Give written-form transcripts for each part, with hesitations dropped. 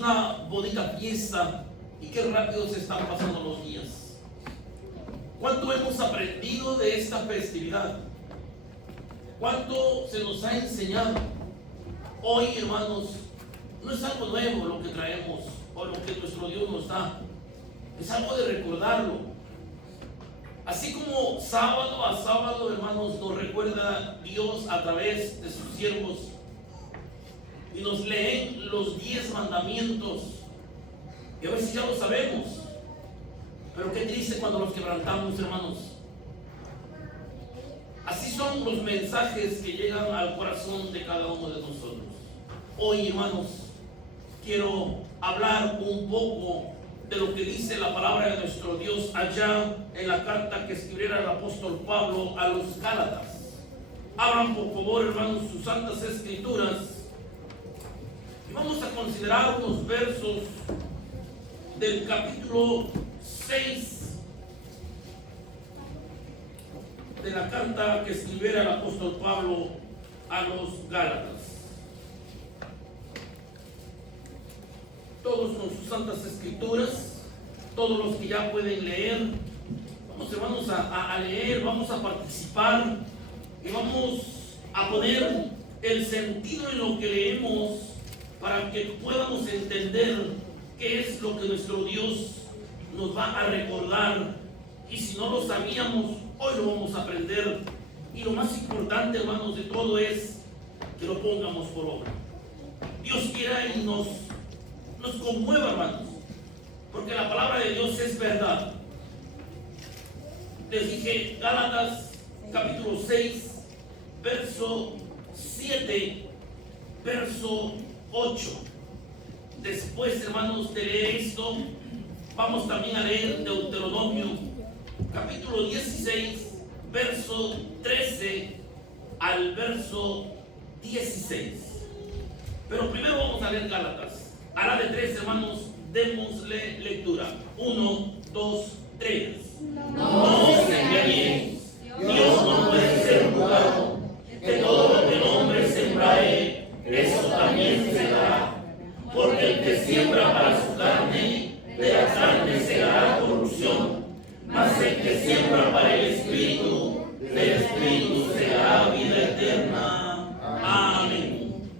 una bonita fiesta y qué rápido se están pasando los días. ¿Cuánto hemos aprendido de esta festividad? ¿Cuánto se nos ha enseñado? Hoy, hermanos, no es algo nuevo lo que traemos o lo que nuestro Dios nos da. Es algo de recordarlo. Así como sábado a sábado, hermanos, nos recuerda Dios a través de sus siervos y nos leen los 10 mandamientos. Y a veces ya lo sabemos, pero qué triste cuando los quebrantamos, hermanos. Así son los mensajes que llegan al corazón de cada uno de nosotros. Hoy, hermanos, quiero hablar un poco de lo que dice la palabra de nuestro Dios allá en la carta que escribiera el apóstol Pablo a los Gálatas. Abran por favor, hermanos, sus santas escrituras y vamos a considerar unos versos del capítulo 6 de la carta que escribiera el apóstol Pablo a los Gálatas. Todos con sus santas escrituras, todos los que ya pueden leer, vamos, hermanos, a leer, vamos a participar y vamos a poner el sentido en lo que leemos para que podamos entender qué es lo que nuestro Dios nos va a recordar. Y si no lo sabíamos, hoy lo vamos a aprender. Y lo más importante, hermanos, de todo es que lo pongamos por obra. Dios quiera y nos conmueva, hermanos, porque la palabra de Dios es verdad. Les dije, Gálatas capítulo 6, verso 7, verso 8. Después, hermanos, de leer esto, vamos también a leer Deuteronomio capítulo 16, verso 13 al verso 16. Pero primero vamos a leer Gálatas. A la de 3, hermanos, démosle lectura. 1, 2, 3. No os engañéis, Dios no puede ser juzgado, que todo lo que el hombre sembrare, eso también se dará. Porque el que siembra para su carne, de la carne segará corrupción, mas el que siembra para el Espíritu, del Espíritu segará vida eterna. Amén.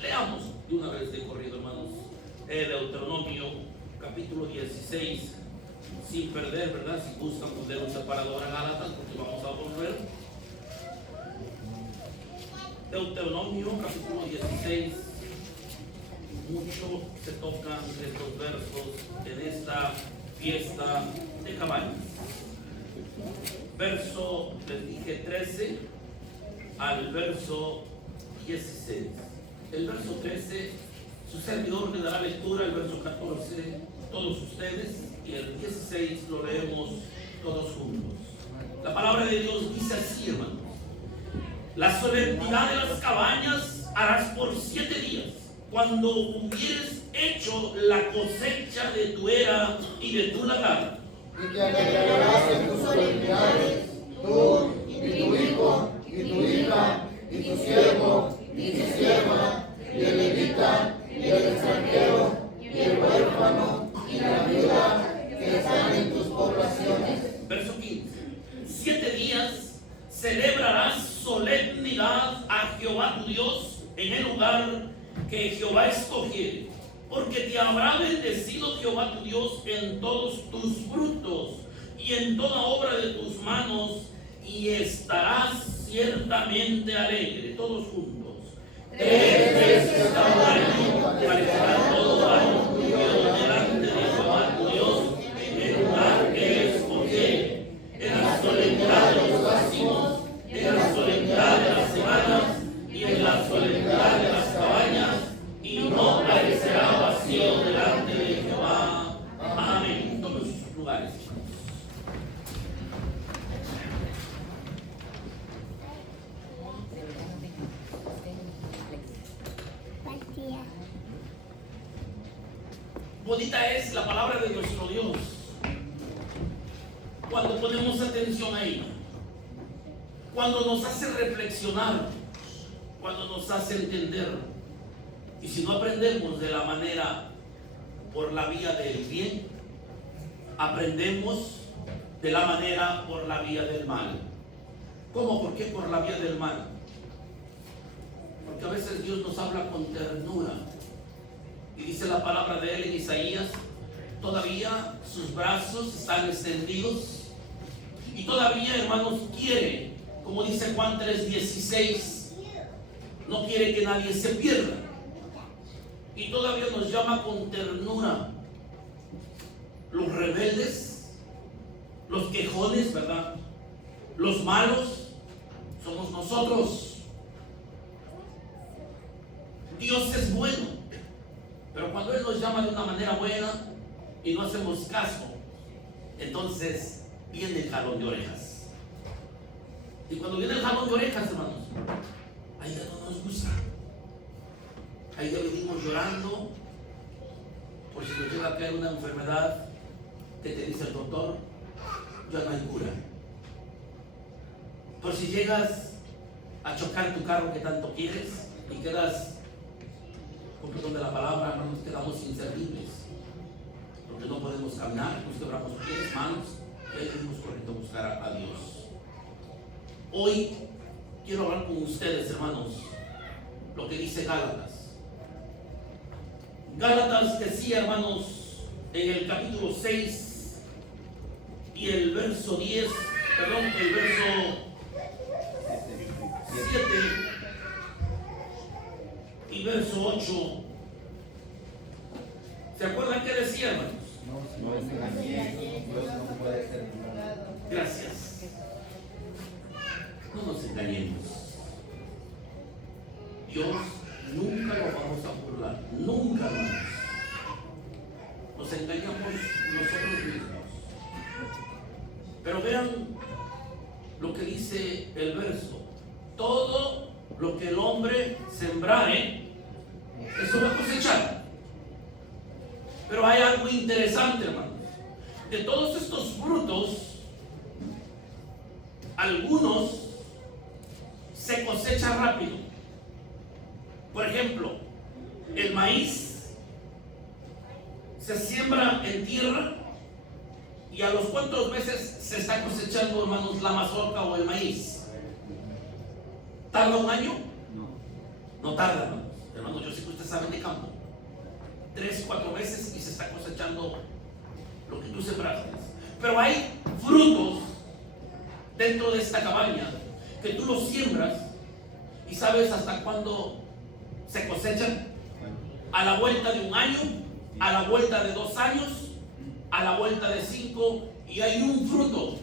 Leamos de una vez de corrido, hermanos, Deuteronomio capítulo 16, sin perder, ¿verdad? Si buscan poner un separador a Gálatas, porque vamos a volver. Deuteronomio capítulo 16. Mucho se tocan estos versos en esta fiesta de cabañas. Verso, les dije, 13 al verso 16. El verso 13, su servidor le dará lectura. El verso 14, todos ustedes, y el 16 lo leemos todos juntos. La palabra de Dios dice así, hermanos: la solemnidad de las cabañas harás por 7 días, cuando hubieres hecho la cosecha de tu era y de tu lagar. Y te alegrarás en tus solemnidades, tú, y tu hijo, y tu hija, y tu siervo, y tu sierva, y el levita, y el extranjero, y el huérfano, y la viuda, que están en tus poblaciones. Verso 15. 7 días celebrarás solemnidad a Jehová tu Dios en el lugar que Jehová escogiere, porque te habrá bendecido Jehová tu Dios en todos tus frutos y en toda obra de tus manos, y estarás ciertamente alegre. Todos juntos. 3 veces cada año parecerá todo año tuyo delante de Jehová tu Dios en el lugar que él escogiere, en la solemnidad de los ácimos, en la solemnidad de las semanas y en la solemnidad de las cabañas, y no parecerá vacío delante de Jehová. Amén. Tomen sus lugares. Bonita es la palabra de nuestro Dios cuando ponemos atención a ella, cuando nos hace reflexionar, cuando nos hace entender. Y si no aprendemos de la manera por la vía del bien, aprendemos de la manera por la vía del mal. ¿Cómo? ¿Por qué por la vía del mal? Porque a veces Dios nos habla con ternura. Y dice la palabra de Él en Isaías, todavía sus brazos están extendidos. Y todavía, hermanos, quiere, como dice Juan 3:16, no quiere que nadie se pierda. Y todavía nos llama con ternura. Los rebeldes, los quejones, ¿verdad? Los malos somos nosotros. Dios es bueno, pero cuando Él nos llama de una manera buena y no hacemos caso, entonces viene el jalón de orejas. Y cuando viene el jalón de orejas, hermanos, ahí ya no nos gusta. Ahí ya venimos llorando por si nos llega a caer una enfermedad que te dice el doctor, ya no hay cura. Por si llegas a chocar tu carro que tanto quieres y quedas, con perdón de la palabra, nos quedamos inservibles, porque no podemos caminar, nos quebramos pies, manos, y ahí venimos corriendo a buscar a Dios. Hoy quiero hablar con ustedes, hermanos, lo que dice Gálatas. Gálatas decía, hermanos, en el capítulo 6 y el verso 10, perdón, el verso 7 y verso 8. ¿Se acuerdan qué decía, hermanos? No es engañé, Dios no puede ser burlado. Gracias. No nos engañemos. Dios nunca lo vamos a burlar, nunca, hermanos. Nos engañamos nosotros mismos. Pero vean lo que dice el verso. Todo lo que el hombre sembrare, eso va a cosechar. Pero hay algo interesante, hermanos. De todos estos frutos, algunos se cosechan rápido. Por ejemplo, el maíz se siembra en tierra y a los cuantos meses se está cosechando, hermanos, la mazorca o el maíz. ¿Tarda un año? No tarda, hermanos. Hermanos, yo sé que ustedes saben de campo. 3-4 meses y se está cosechando lo que tú sembraste. Pero hay frutos dentro de esta cabaña que tú los siembras y sabes hasta cuándo se cosechan. A la vuelta de un año, a la vuelta de 2 años, a la vuelta de 5, y hay un fruto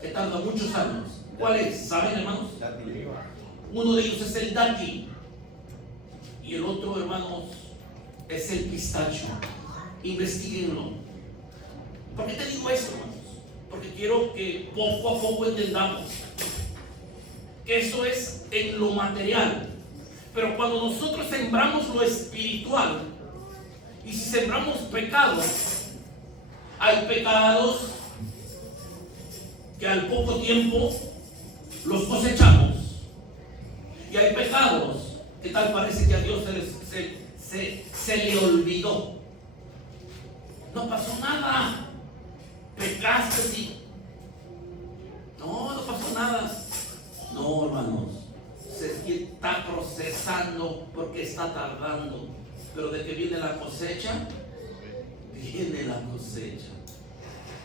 que tarda muchos años. ¿Cuál es? ¿Saben, hermanos? Uno de ellos es el dátil y el otro, hermanos, es el pistacho. Investíguenlo. ¿Por qué te digo esto, hermanos? Porque quiero que poco a poco entendamos que eso es en lo material. Pero cuando nosotros sembramos lo espiritual, y si sembramos pecados, hay pecados que al poco tiempo los cosechamos. Y hay pecados que tal parece que a Dios se le olvidó. No pasó nada. Pecaste, sí. No pasó nada. No, hermanos. Se está procesando porque está tardando. Pero de que viene la cosecha, viene la cosecha.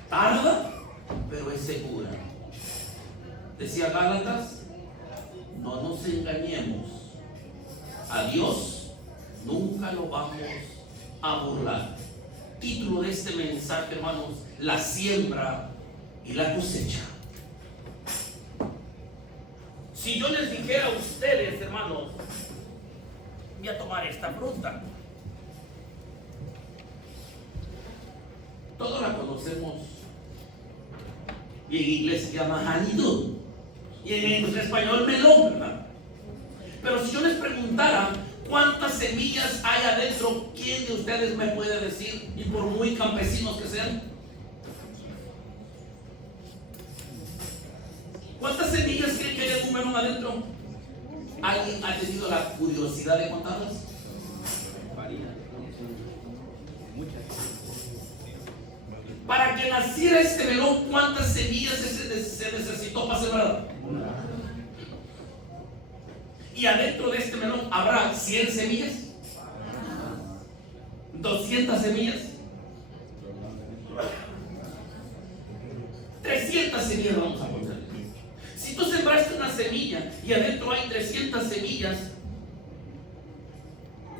Tarda, pero es segura. Decía Gálatas, no nos engañemos. A Dios nunca lo vamos a burlar. Título de este mensaje, hermanos: la siembra y la cosecha. Si yo les dijera a ustedes, hermanos, voy a tomar esta fruta. Todos la conocemos. Y en inglés se llama honeydew. Y en español melón, ¿verdad? Pero si yo les preguntara cuántas semillas hay adentro, ¿quién de ustedes me puede decir? Y por muy campesinos que sean, ¿cuántas semillas creen que hay en un melón adentro? ¿Alguien ha tenido la curiosidad de contarlas? Muchas. que naciera este melón, ¿cuántas semillas se necesitó para sembrar? Y adentro de este melón habrá 100 semillas, 200 semillas, 300 semillas vamos a poner. Si tú sembraste una semilla y adentro hay 300 semillas,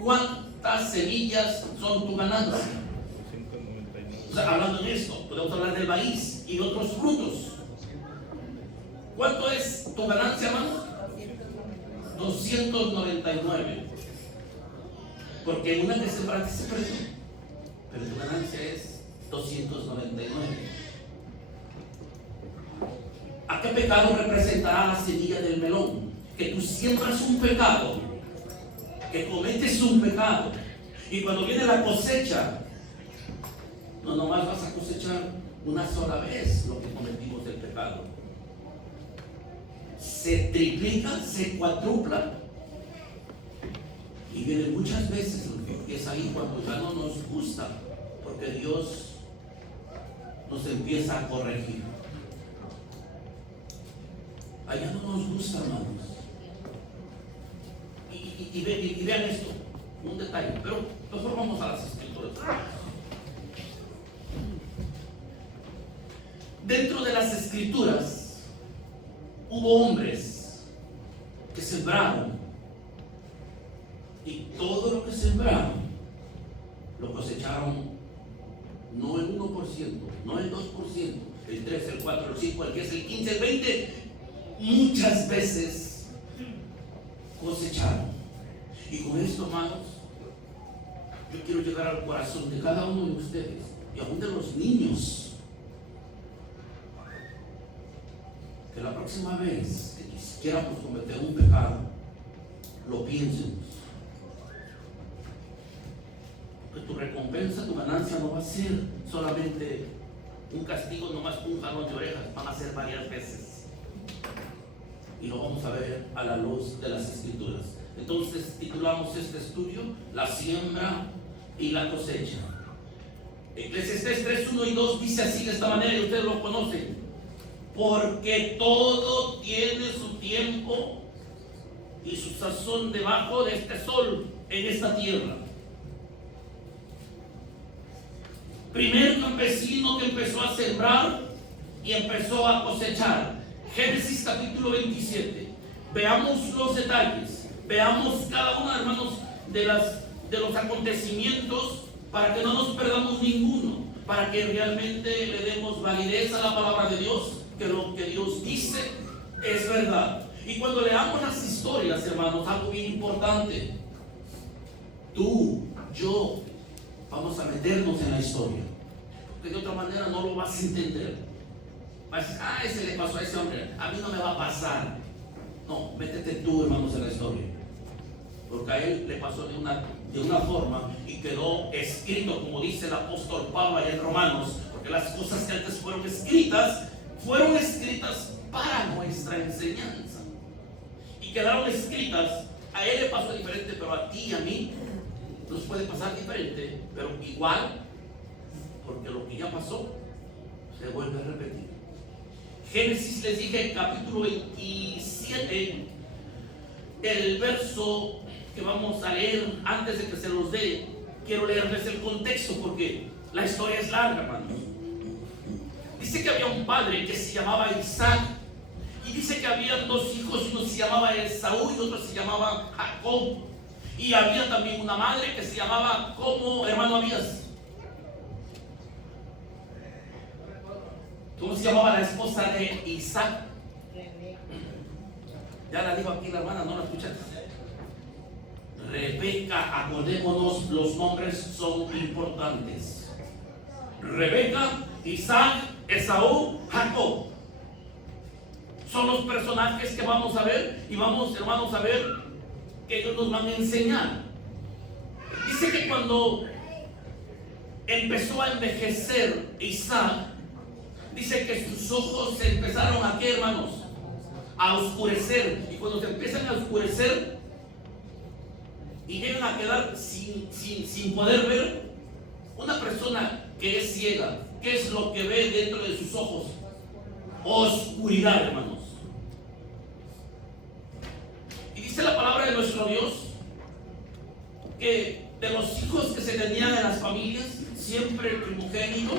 ¿cuántas semillas son tu ganancia? O sea, hablando de esto, podemos hablar del maíz y otros frutos. ¿Cuánto es tu ganancia, hermanos? 299. Porque una que sembraste se perdió, pero tu ganancia es 299. ¿A qué pecado representará la semilla del melón? Que tú siembras un pecado, que cometes un pecado, y cuando viene la cosecha, no nomás vas a cosechar una sola vez lo que cometimos el pecado. Se triplica, se cuadrupla, y viene muchas veces, y es ahí cuando ya no nos gusta, porque Dios nos empieza a corregir. Allá no nos gusta, hermanos. Y vean esto, un detalle, pero mejor vamos a las escrituras. Dentro de las escrituras hubo hombres que sembraron, y todo lo que sembraron lo cosecharon, no el 1%, no el 2%, el 3, el 4, el 5, el 10, el 15, el 20, muchas veces cosecharon. Y con esto, hermanos, yo quiero llegar al corazón de cada uno de ustedes y aún de los niños, que la próxima vez que quisiéramos cometer un pecado, lo piensemos. Que tu recompensa, tu ganancia no va a ser solamente un castigo, nomás un jalón de orejas, van a ser varias veces. Y lo vamos a ver a la luz de las escrituras. Entonces titulamos este estudio La siembra y la cosecha. Eclesiastés 3, 1 y 2 dice así de esta manera, y ustedes lo conocen: porque todo tiene su tiempo y su sazón debajo de este sol en esta tierra. Primer campesino que empezó a sembrar y empezó a cosechar. Génesis capítulo 27. Veamos los detalles, veamos cada uno, hermanos, de los acontecimientos, para que no nos perdamos ninguno, para que realmente le demos validez a la palabra de Dios, que lo que Dios dice es verdad. Y cuando leamos las historias, hermanos, algo bien importante, tú, yo, vamos a meternos en la historia, porque de otra manera no lo vas a entender. Vas a decir, ese le pasó a ese hombre, a mí no me va a pasar. No, métete tú, hermanos, en la historia, porque a él le pasó de una forma y quedó escrito, como dice el apóstol Pablo allá en Romanos, porque las cosas que antes fueron escritas para nuestra enseñanza, y quedaron escritas. A él le pasó diferente, pero a ti y a mí nos puede pasar diferente, pero igual, porque lo que ya pasó se vuelve a repetir. Génesis, les dije, capítulo 27, el verso que vamos a leer. Antes de que se los dé, quiero leerles el contexto, porque la historia es larga, hermanos. Dice que había un padre que se llamaba Isaac, y dice que había dos hijos, uno se llamaba Esaú y otro se llamaba Jacob. Y había también una madre que se llamaba, ¿cómo, hermano Abías? ¿Cómo se llamaba la esposa de Isaac? Ya la dijo aquí la hermana, ¿no la escuchaste? Rebeca. Acordémonos, los nombres son importantes. Rebeca, Isaac, Esaú, Jacob. Son los personajes que vamos a ver, y vamos, hermanos, a ver que ellos nos van a enseñar. Dice que cuando empezó a envejecer Isaac, dice que sus ojos se empezaron a, ¿qué, hermanos? A oscurecer. Y cuando se empiezan a oscurecer y llegan a quedar sin poder ver, una persona que es ciega, ¿qué es lo que ve dentro de sus ojos? Oscuridad, hermanos. Y dice la palabra de nuestro Dios que de los hijos que se tenían en las familias, siempre el primogénito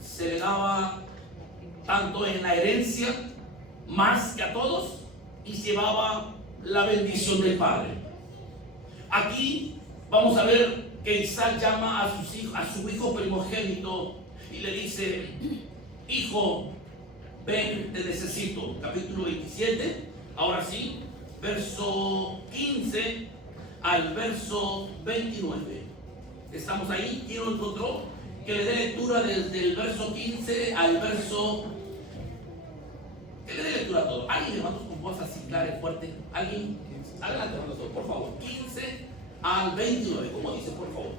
se le daba tanto en la herencia más que a todos y llevaba la bendición del Padre. Aquí vamos a ver que Isaac llama a su hijo primogénito y le dice: hijo, ven, te necesito. Capítulo 27, ahora sí, verso 15 al verso 29. Estamos ahí. Quiero otro que le dé lectura desde el verso 15 al verso. Que le dé lectura a todo. Alguien, hermanos, con voz así clara y fuerte. Alguien, adelante con nosotros, por favor. 15 al 29. ¿Cómo dice, por favor?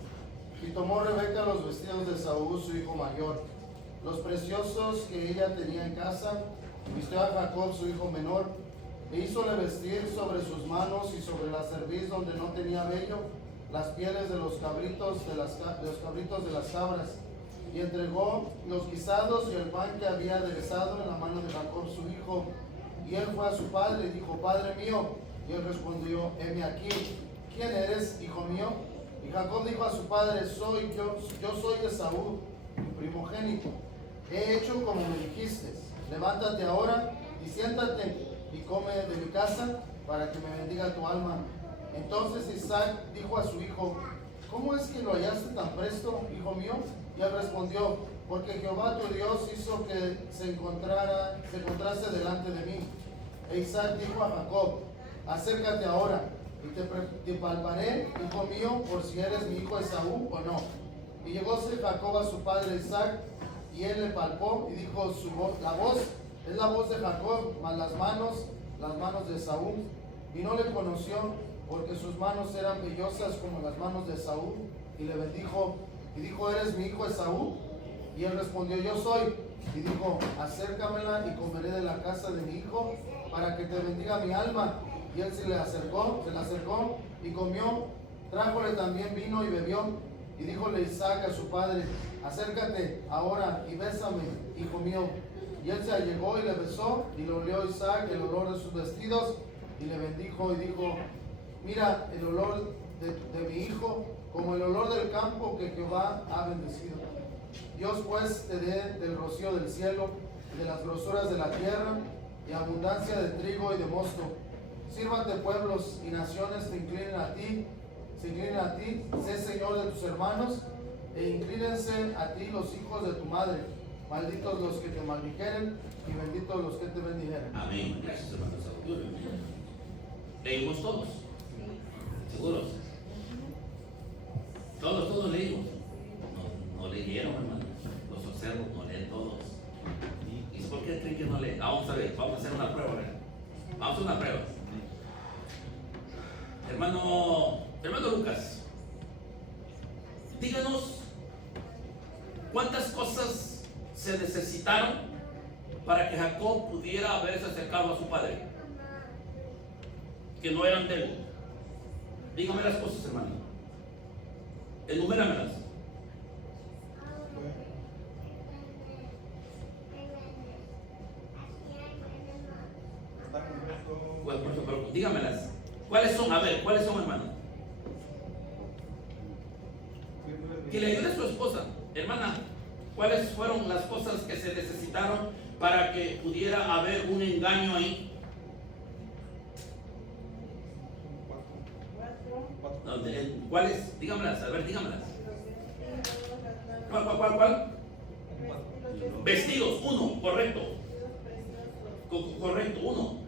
Y tomó Rebeca los vestidos de Saúl, su hijo mayor, los preciosos que ella tenía en casa, y vistió a Jacob, su hijo menor, e hízole vestir sobre sus manos y sobre la cerviz donde no tenía vello, las pieles de los cabritos de las cabras, y entregó los guisados y el pan que había aderezado en la mano de Jacob su hijo. Y él fue a su padre y dijo: Padre mío. Y él respondió: heme aquí. ¿Quién eres, hijo mío? Y Jacob dijo a su padre: yo soy Esaú, tu primogénito. He hecho como me dijiste. Levántate ahora y siéntate y come de mi casa, para que me bendiga tu alma. Entonces Isaac dijo a su hijo: ¿cómo es que lo hallaste tan presto, hijo mío? Y él respondió: porque Jehová tu Dios hizo que se encontrase delante de mí. E Isaac dijo a Jacob: acércate ahora, y te palparé, hijo mío, por si eres mi hijo Esaú o no. Y llegóse Jacob a su padre Isaac, y él le palpó, y dijo: la voz es la voz de Jacob, mas las manos de Esaú. Y no le conoció, porque sus manos eran vellosas como las manos de Esaú. Y le bendijo, y dijo: ¿eres mi hijo Esaú? Y él respondió: yo soy. Y dijo: acércamela y comeré de la casa de mi hijo, para que te bendiga mi alma. Y él se le acercó y comió. Trájole también vino y bebió. Y díjole Isaac a su padre: acércate ahora y bésame, hijo mío. Y él se allegó y le besó, y le olió Isaac el olor de sus vestidos, y le bendijo y dijo: mira el olor de mi hijo, como el olor del campo que Jehová ha bendecido. Dios pues te dé del rocío del cielo, y de las grosuras de la tierra, y abundancia de trigo y de mosto. Sírvate pueblos y naciones se inclinen a ti, sé Señor de tus hermanos, e inclínense a ti los hijos de tu madre. Malditos los que te maldijeren, y benditos los que te bendijeren. Amén. Gracias, hermanos. Leímos todos. ¿Seguros? Todos leímos. No leyeron, hermanos. Los observo, no leen todos. ¿Y por qué creen que no leen? Vamos a ver, vamos a hacer una prueba. Vamos a hacer una prueba. Hermano Lucas, díganos cuántas cosas se necesitaron para que Jacob pudiera haberse acercado a su padre, que no eran de él. Dígame las cosas, hermano. Enuméramelas. Bueno, pero dígamelas. ¿Cuáles son? A ver, ¿cuáles son, hermano? Que le ayude a su esposa. Hermana, ¿cuáles fueron las cosas que se necesitaron para que pudiera haber un engaño ahí? ¿Cuáles? Dígamelas, a ver, dígamelas. ¿Cuál? Vestidos, uno, correcto. Correcto, uno.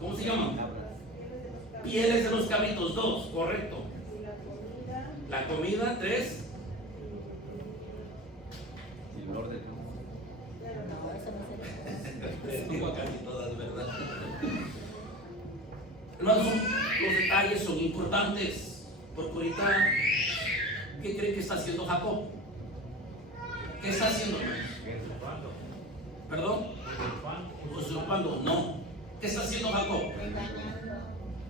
¿Cómo se llaman? Pieles de los cabritos, dos, correcto. La comida, tres. El olor del casi todas, ¿verdad? Hermanos, los detalles son importantes, porque ahorita, ¿qué creen que está haciendo Jacob? ¿Qué está haciendo, hermanos? ¿Perdón? Usurpando, no. ¿Qué está haciendo Jacob? Engañando.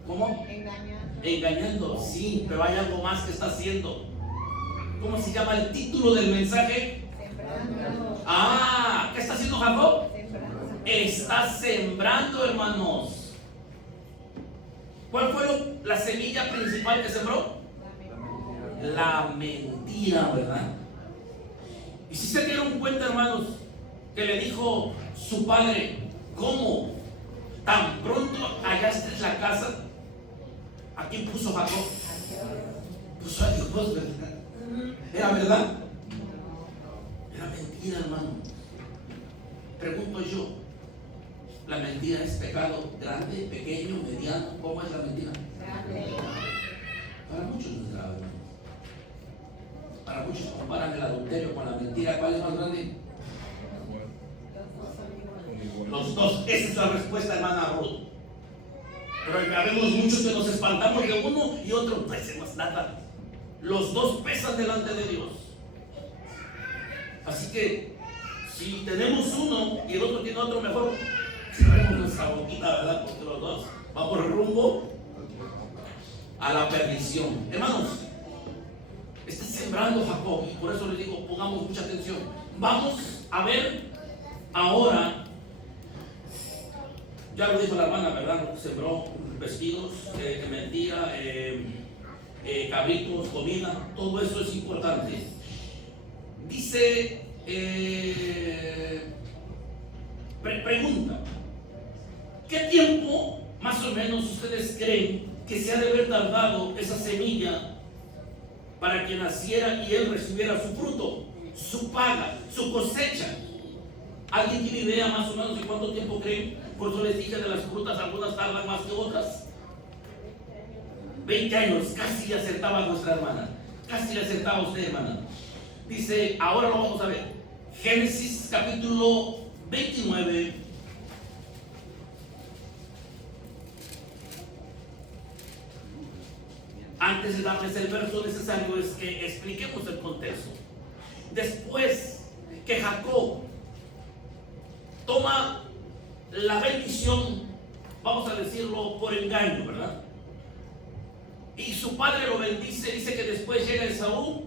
¿Cómo? Engañando. Engañando, sí, pero hay algo más que está haciendo. ¿Cómo se llama el título del mensaje? ¿Qué está haciendo Jacob? Está sembrando, hermanos. ¿Cuál fue la semilla principal que sembró? La mentira, ¿verdad? Y si se dieron cuenta, hermanos, que le dijo su padre: ¿cómo? Tan pronto hallaste la casa. ¿A quién puso Jacob? Puso a Dios, ¿verdad? ¿Era verdad? Era mentira, hermano. Pregunto yo, ¿la mentira es pecado grande, pequeño, mediano? ¿Cómo es la mentira? Grande. Para muchos no es grave, hermano. Para muchos comparan el adulterio con la mentira. ¿Cuál es más grande? Los dos. Esa es la respuesta, hermana Ruth. Pero habemos muchos que nos espantamos de uno y otro no hacemos nada. Los dos pesan delante de Dios. Así que si tenemos uno y el otro tiene otro, mejor cerremos nuestra boquita, ¿verdad? Porque los dos van por rumbo a la perdición. Hermanos, está sembrando Jacob, y por eso les digo, pongamos mucha atención. Vamos a ver ahora, ya lo dijo la hermana, ¿verdad? Sembró vestidos, mentira, cabritos, comida, todo eso es importante. Dice, pregunta, ¿qué tiempo más o menos ustedes creen que se ha de haber tardado esa semilla para que naciera y él recibiera su fruto, su paga, su cosecha? ¿Alguien tiene idea más o menos de cuánto tiempo creen? Por eso les dije de las frutas, algunas tardan más que otras. 20 años, casi le acertaba a nuestra hermana, casi le acertaba a usted, hermana. Dice, ahora lo vamos a ver. Génesis capítulo 29. Antes de darles el verso necesario es que expliquemos el contexto. Después que Jacob toma la bendición, vamos a decirlo por engaño, ¿verdad? Y su padre lo bendice, dice que después llega Esaú.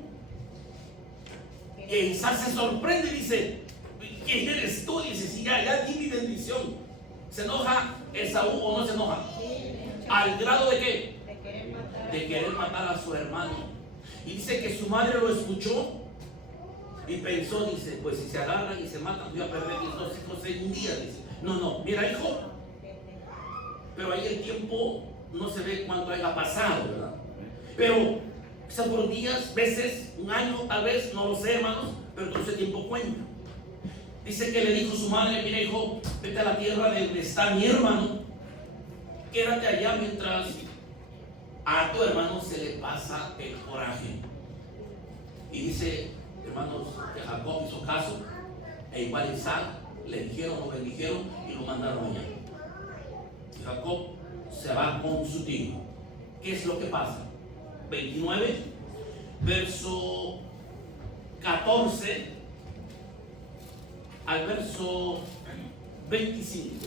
Y Isaac se sorprende y dice, ¿quién eres tú? Y dice, sí, ya di mi bendición. ¿Se enoja Esaú o no se enoja? ¿Al grado de qué? De querer matar a su hermano. Y dice que su madre lo escuchó y pensó, dice, pues si se agarran y se matan, voy a perder mis dos hijos en un día. Dice, no, mira, hijo, pero ahí el tiempo no se ve cuánto haya pasado, ¿verdad? Pero quizás por días, veces, un año, tal vez, no lo sé, hermanos, pero todo ese tiempo cuenta. Dice que le dijo su madre, mira, hijo, vete a la tierra de donde está mi hermano, quédate allá mientras a tu hermano se le pasa el coraje. Y dice, hermanos, que Jacob hizo caso, e igual Isaac le dijeron, lo bendijeron y lo mandaron allá. Y Jacob se va con su tío. ¿Qué es lo que pasa? 29, verso 14 al verso 25.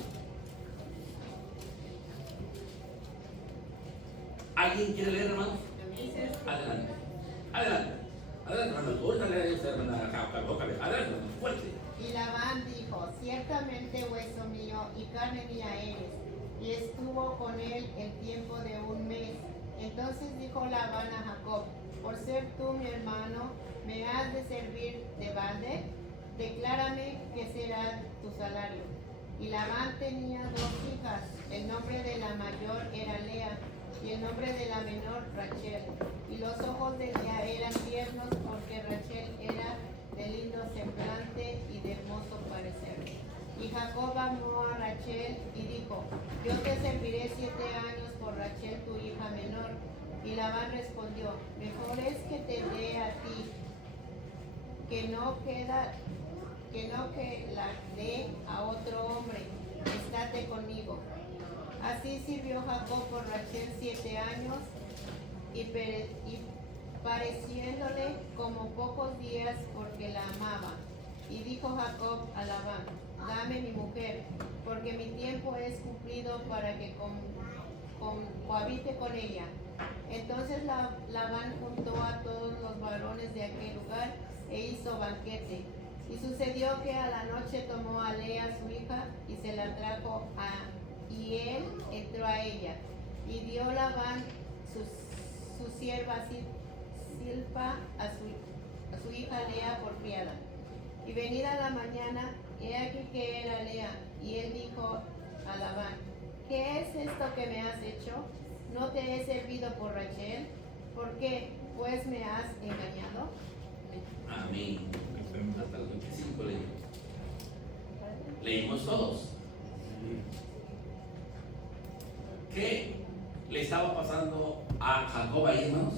¿Alguien quiere leer, hermano? Adelante. Adelante, hermano. Ahorita lee usted, hermana Jacob. Adelante, fuerte. Y Labán dijo, ciertamente hueso mío y carne mía eres. Y estuvo con él el tiempo de un mes. Entonces dijo Labán a Jacob, por ser tú mi hermano, ¿me has de servir de balde? Declárame qué será tu salario. Y Labán tenía dos hijas, el nombre de la mayor era Lea, y el nombre de la menor Rachel. Y los ojos de Lea eran tiernos, porque Rachel era de lindo semblante y de hermoso parecer. Y Jacob amó a Rachel y dijo, yo te serviré 7 años por Rachel tu hija menor. Y Labán respondió, mejor es que te dé a ti, que no que la dé a otro hombre. Estate conmigo. Así sirvió Jacob por Rachel 7 años y pareciéndole como pocos días porque la amaba. Y dijo Jacob a Labán, dame mi mujer, porque mi tiempo es cumplido para que cohabite con ella. Entonces Labán juntó a todos los varones de aquel lugar e hizo banquete. Y sucedió que a la noche tomó a Lea su hija y se la trajo y él entró a ella. Y dio Labán su sierva Silpa a su hija Lea por criada. Y venida la mañana, he aquí que era Lea, y él dijo a Labán: ¿qué es esto que me has hecho? ¿No te he servido por Rachel? ¿Por qué, pues, me has engañado? Amén. Hasta el 25 leímos todos. ¿Qué le estaba pasando a Jacob ahí, hermanos?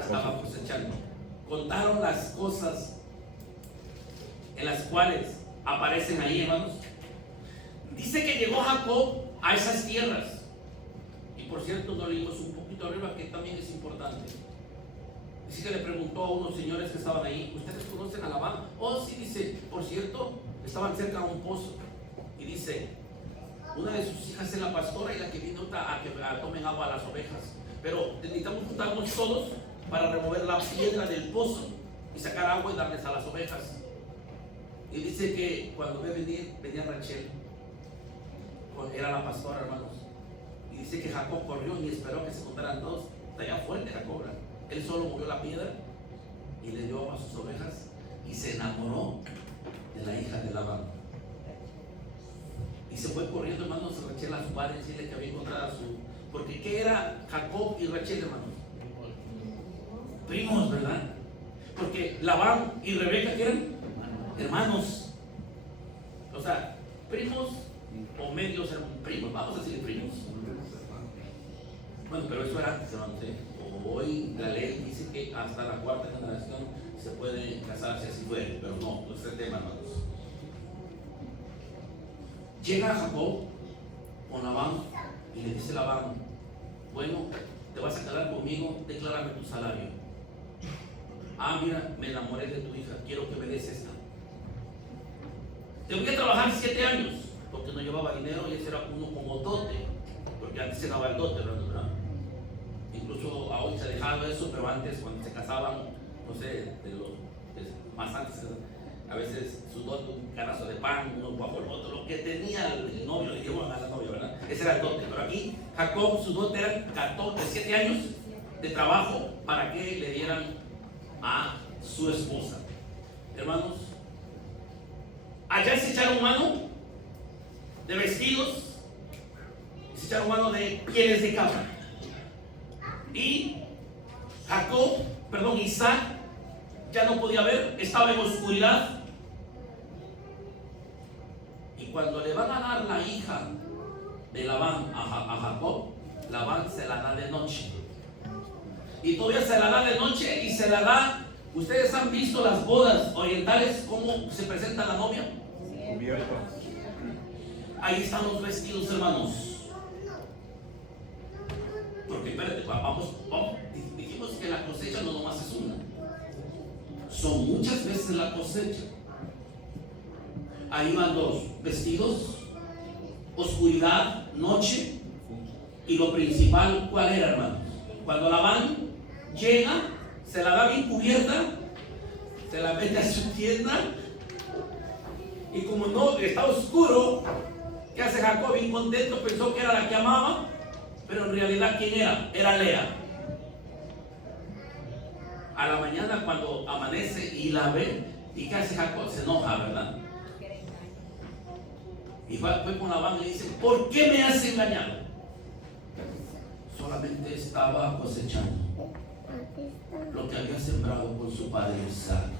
Estaba cosechando. Contaron las cosas en las cuales aparecen ahí, hermanos. Dice que llegó Jacob a esas tierras. Y por cierto, no leímos un poquito arriba, que también es importante. Dice que le preguntó a unos señores que estaban ahí: ¿ustedes conocen a Labán? Oh, sí, dice. Por cierto, estaban cerca de un pozo. Y dice: una de sus hijas es la pastora y la que vino a que tomen agua a las ovejas. Pero necesitamos juntarnos todos para remover la piedra del pozo y sacar agua y darles a las ovejas. Y dice que cuando ve venir, venía Rachel, era la pastora, hermanos. Y dice que Jacob corrió y esperó que se juntaran todos. Estaba fuerte Jacob, ¿verdad? Él solo movió la piedra y le dio agua a sus ovejas y se enamoró de la hija de Labán. Y se fue corriendo, hermanos, a Rachel a su padre, decirle que había encontrado a su... Porque ¿qué era Jacob y Rachel, hermanos? Primos, ¿verdad? Porque Labán y Rebeca, ¿qué eran? Hermanos. O sea, primos o medios primos, vamos a decir primos. Bueno, pero eso era antes, hermanos. Hoy la ley dice que hasta la cuarta generación se puede casarse así fuera, pero no es el tema, hermanos. Llega Jacob con Labán y le dice Labán: bueno, te vas a quedar conmigo, declárame tu salario. Ah, mira, me enamoré de tu hija, quiero que me des esta. Te voy a trabajar 7 años, porque no llevaba dinero y ese era uno como dote, porque antes se daba el dote, ¿verdad? Incluso hoy se ha dejado eso, pero antes cuando se casaban, no sé, más antes, a veces su dote, un canasto de pan, uno bajo el otro, lo que tenía el novio le llevaban a la novia, ¿verdad? Ese era el dote. Pero aquí Jacob, su dote era 7 años de trabajo para que le dieran a su esposa. Hermanos, allá se echaron mano de vestidos, se echaron mano de pieles de cabra. Y Isaac ya no podía ver, estaba en oscuridad. Y cuando le van a dar la hija de Labán a Jacob, Labán se la da de noche. Y todavía se la da de noche y se la da. ¿Ustedes han visto las bodas orientales, cómo se presenta la novia? Ahí están los vestidos, hermanos. Porque espérate, vamos, dijimos que la cosecha no nomás es una, son muchas veces la cosecha. Ahí van dos: vestidos, oscuridad, noche. Y lo principal, ¿cuál era, hermanos? Cuando Labán llega, se la da bien cubierta, se la mete a su tienda, y como no está oscuro, ¿qué hace Jacob? Bien contento, pensó que era la que amaba, pero en realidad ¿quién era? Era Lea. A la mañana cuando amanece y la ve, ¿y qué hace Jacob? Se enoja, ¿verdad? Y fue con Labán y le dice: ¿por qué me has engañado? Solamente estaba cosechando lo que había sembrado con su padre Isaac.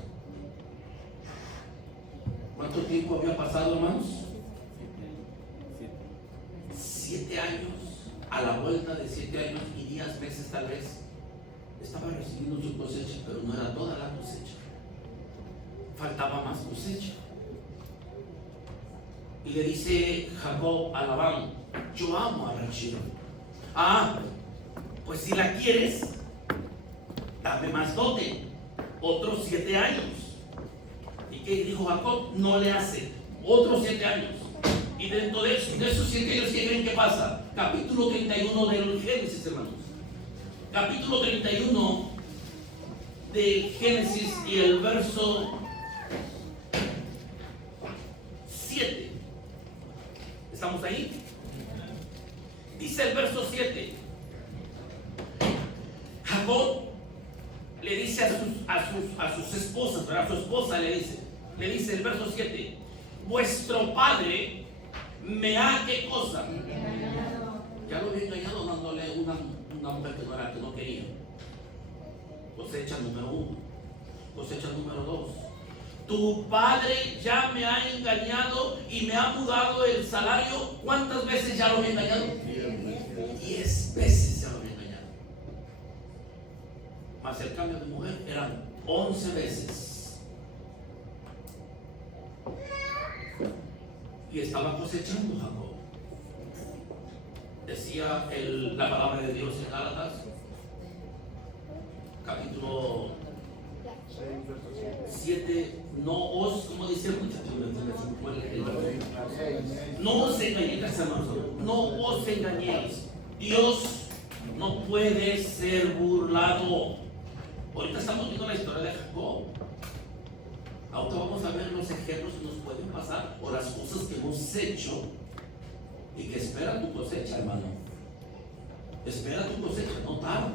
¿Cuánto tiempo había pasado, hermanos? 7 años. A la vuelta de 7 años y días, meses tal vez, estaba recibiendo su cosecha, pero no era toda la cosecha. Faltaba más cosecha. Y le dice Jacob a Labán: yo amo a Rachel. Ah, pues si la quieres, dame más dote, otros 7 años. ¿Y qué dijo Jacob? No le hace, otros 7 años. Y dentro de esos 7 años, ¿qué creen que pasa? Capítulo 31 del Génesis, hermanos. capítulo 31 de Génesis y el verso 7. ¿Estamos ahí? Dice el verso 7. Jacob le dice a sus esposas, pero a su esposa le dice el verso 7: vuestro padre me ha, ¿qué cosa? Ya lo había engañado dándole una mujer que no quería. Cosecha número 1, cosecha número 2. Tu padre ya me ha engañado y me ha mudado el salario. ¿Cuántas veces ya lo había engañado? 10 veces ya lo había engañado. Más el cambio de mujer eran 11 veces. Y estaba cosechando Jacob. Decía la palabra de Dios en Gálatas, capítulo 7, no os, como dice el muchacho, no os engañéis, hermanos, no os engañéis. Dios no puede ser burlado. Ahorita estamos viendo la historia de Jacob. Ahora vamos a ver los ejemplos que nos pueden pasar o las cosas que hemos hecho y que espera tu cosecha, hermano. Espera tu cosecha, no tarda.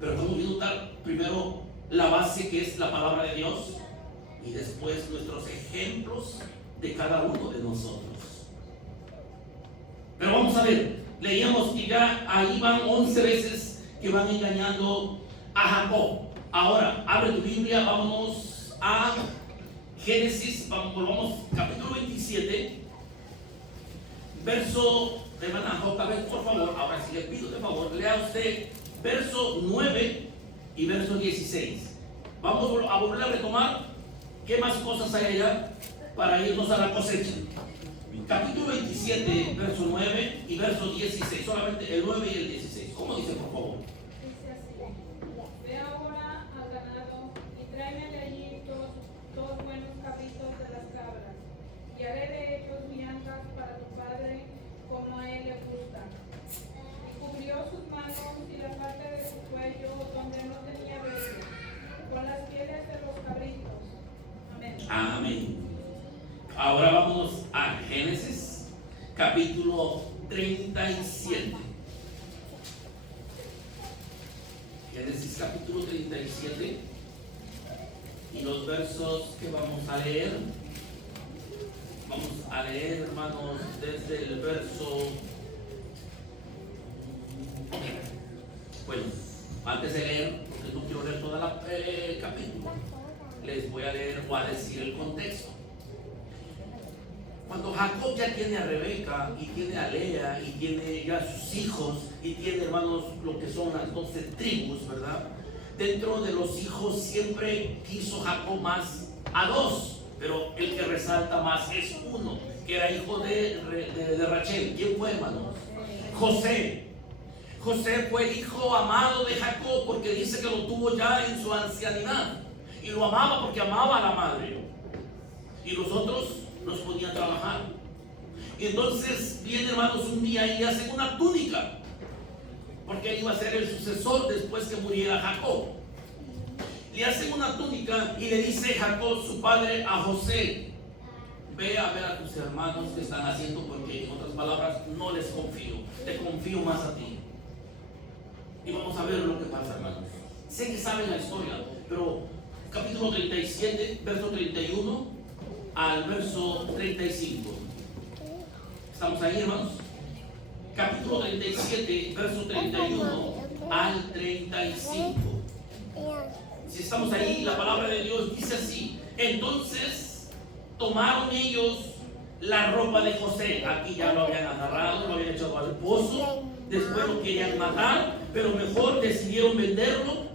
Pero estamos viendo primero la base, que es la palabra de Dios, y después nuestros ejemplos de cada uno de nosotros. Pero vamos a ver, leíamos que ya ahí van 11 veces que van engañando a Jacob. Ahora, abre tu Biblia, vámonos a Génesis, volvamos capítulo 27, verso, hermana Jocabet, por favor, ahora sí le pido de favor, lea usted verso 9 y verso 16. Vamos a volver a retomar qué más cosas hay allá para irnos a la cosecha. Capítulo 27, verso 9 y verso 16, solamente el 9 y el 16. ¿Cómo dice, por favor? Dice así: ve ahora al ganado y tráeme de allí dos buenos cabritos de las cabras, y haré de ellos viandas para tu padre como a él le gusta. Y cubrió sus manos y la parte de su cuello donde no tenía vello, con las pieles de los cabritos. Amén. Amén. Ahora vamos a Génesis, capítulo 37. Génesis, capítulo 37. Y los versos que vamos a leer, hermanos, desde el verso. Bueno, antes de leer, porque no quiero leer todo el capítulo, les voy a leer o a decir el contexto. Cuando Jacob ya tiene a Rebeca y tiene a Lea y tiene ya sus hijos y tiene, hermanos, lo que son las 12 tribus, ¿verdad? Dentro de los hijos siempre quiso Jacob más a 2, pero el que resalta más es uno, que era hijo de Rachel. ¿Quién fue, hermanos? José. José fue el hijo amado de Jacob porque dice que lo tuvo ya en su ancianidad y lo amaba porque amaba a la madre, y los otros los podían trabajar. Y entonces viene, hermanos, un día y le hacen una túnica porque él iba a ser el sucesor después que muriera Jacob. Le hacen una túnica y le dice Jacob, su padre, a José: ve a ver a tus hermanos que están haciendo, porque en otras palabras, no les confío, te confío más a ti. Y vamos a ver lo que pasa, hermanos. Sé que saben la historia, pero capítulo 37, verso 31 al verso 35. ¿Estamos ahí, hermanos? Capítulo 37, verso 31 al 35. Si estamos ahí, la palabra de Dios dice así: entonces tomaron ellos la ropa de José. Aquí ya lo habían agarrado, lo habían echado al pozo, después lo querían matar, pero mejor decidieron venderlo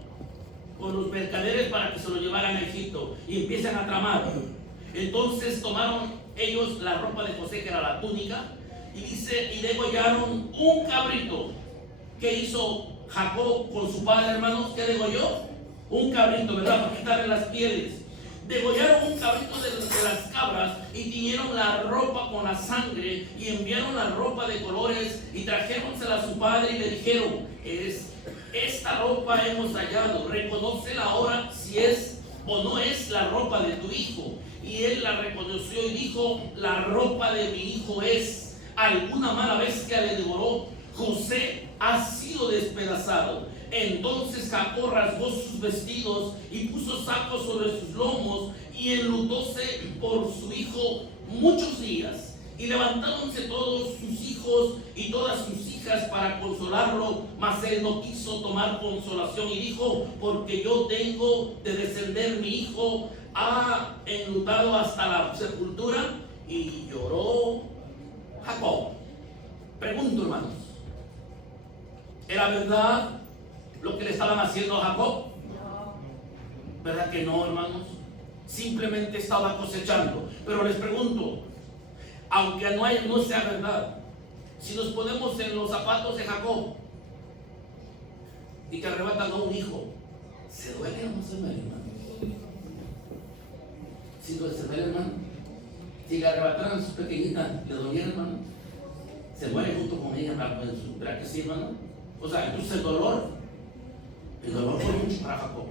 con los mercaderes para que se lo llevaran a Egipto, y empiezan a tramar. Entonces tomaron ellos la ropa de José, que era la túnica, y dice, y degollaron un cabrito. ¿Qué hizo Jacob con su padre, hermanos? ¿Qué degolló? Un cabrito, ¿verdad? Para quitarle las pieles. degollaron un cabrito de las cabras y tiñeron la ropa con la sangre y enviaron la ropa de colores y trajéronsela a su padre y le dijeron: esta ropa hemos hallado, reconócela ahora si es o no es la ropa de tu hijo. Y él la reconoció y dijo: la ropa de mi hijo es. Alguna mala bestia le devoró. José ha sido despedazado. Entonces Jacob rasgó sus vestidos y puso sacos sobre sus lomos y enlutóse por su hijo muchos días. Y levantáronse todos sus hijos y todas sus hijas para consolarlo, mas él no quiso tomar consolación y dijo: porque yo tengo de descender, mi hijo ha enlutado hasta la sepultura. Y lloró Jacob. Pregunto, hermanos, ¿era verdad lo que le estaban haciendo a Jacob? ¿Verdad que no, hermanos? Simplemente estaba cosechando. Pero les pregunto, aunque no sea verdad, si nos ponemos en los zapatos de Jacob y que arrebatan a un hijo, ¿se duele o no se duele, hermano? ¿Si se duele, hermano? Si le arrebataran a su pequeñita, ¿le doliera, hermano? Se muere junto con ella, ¿verdad que sí, hermano? O sea, entonces el dolor fue mucho para Jacob.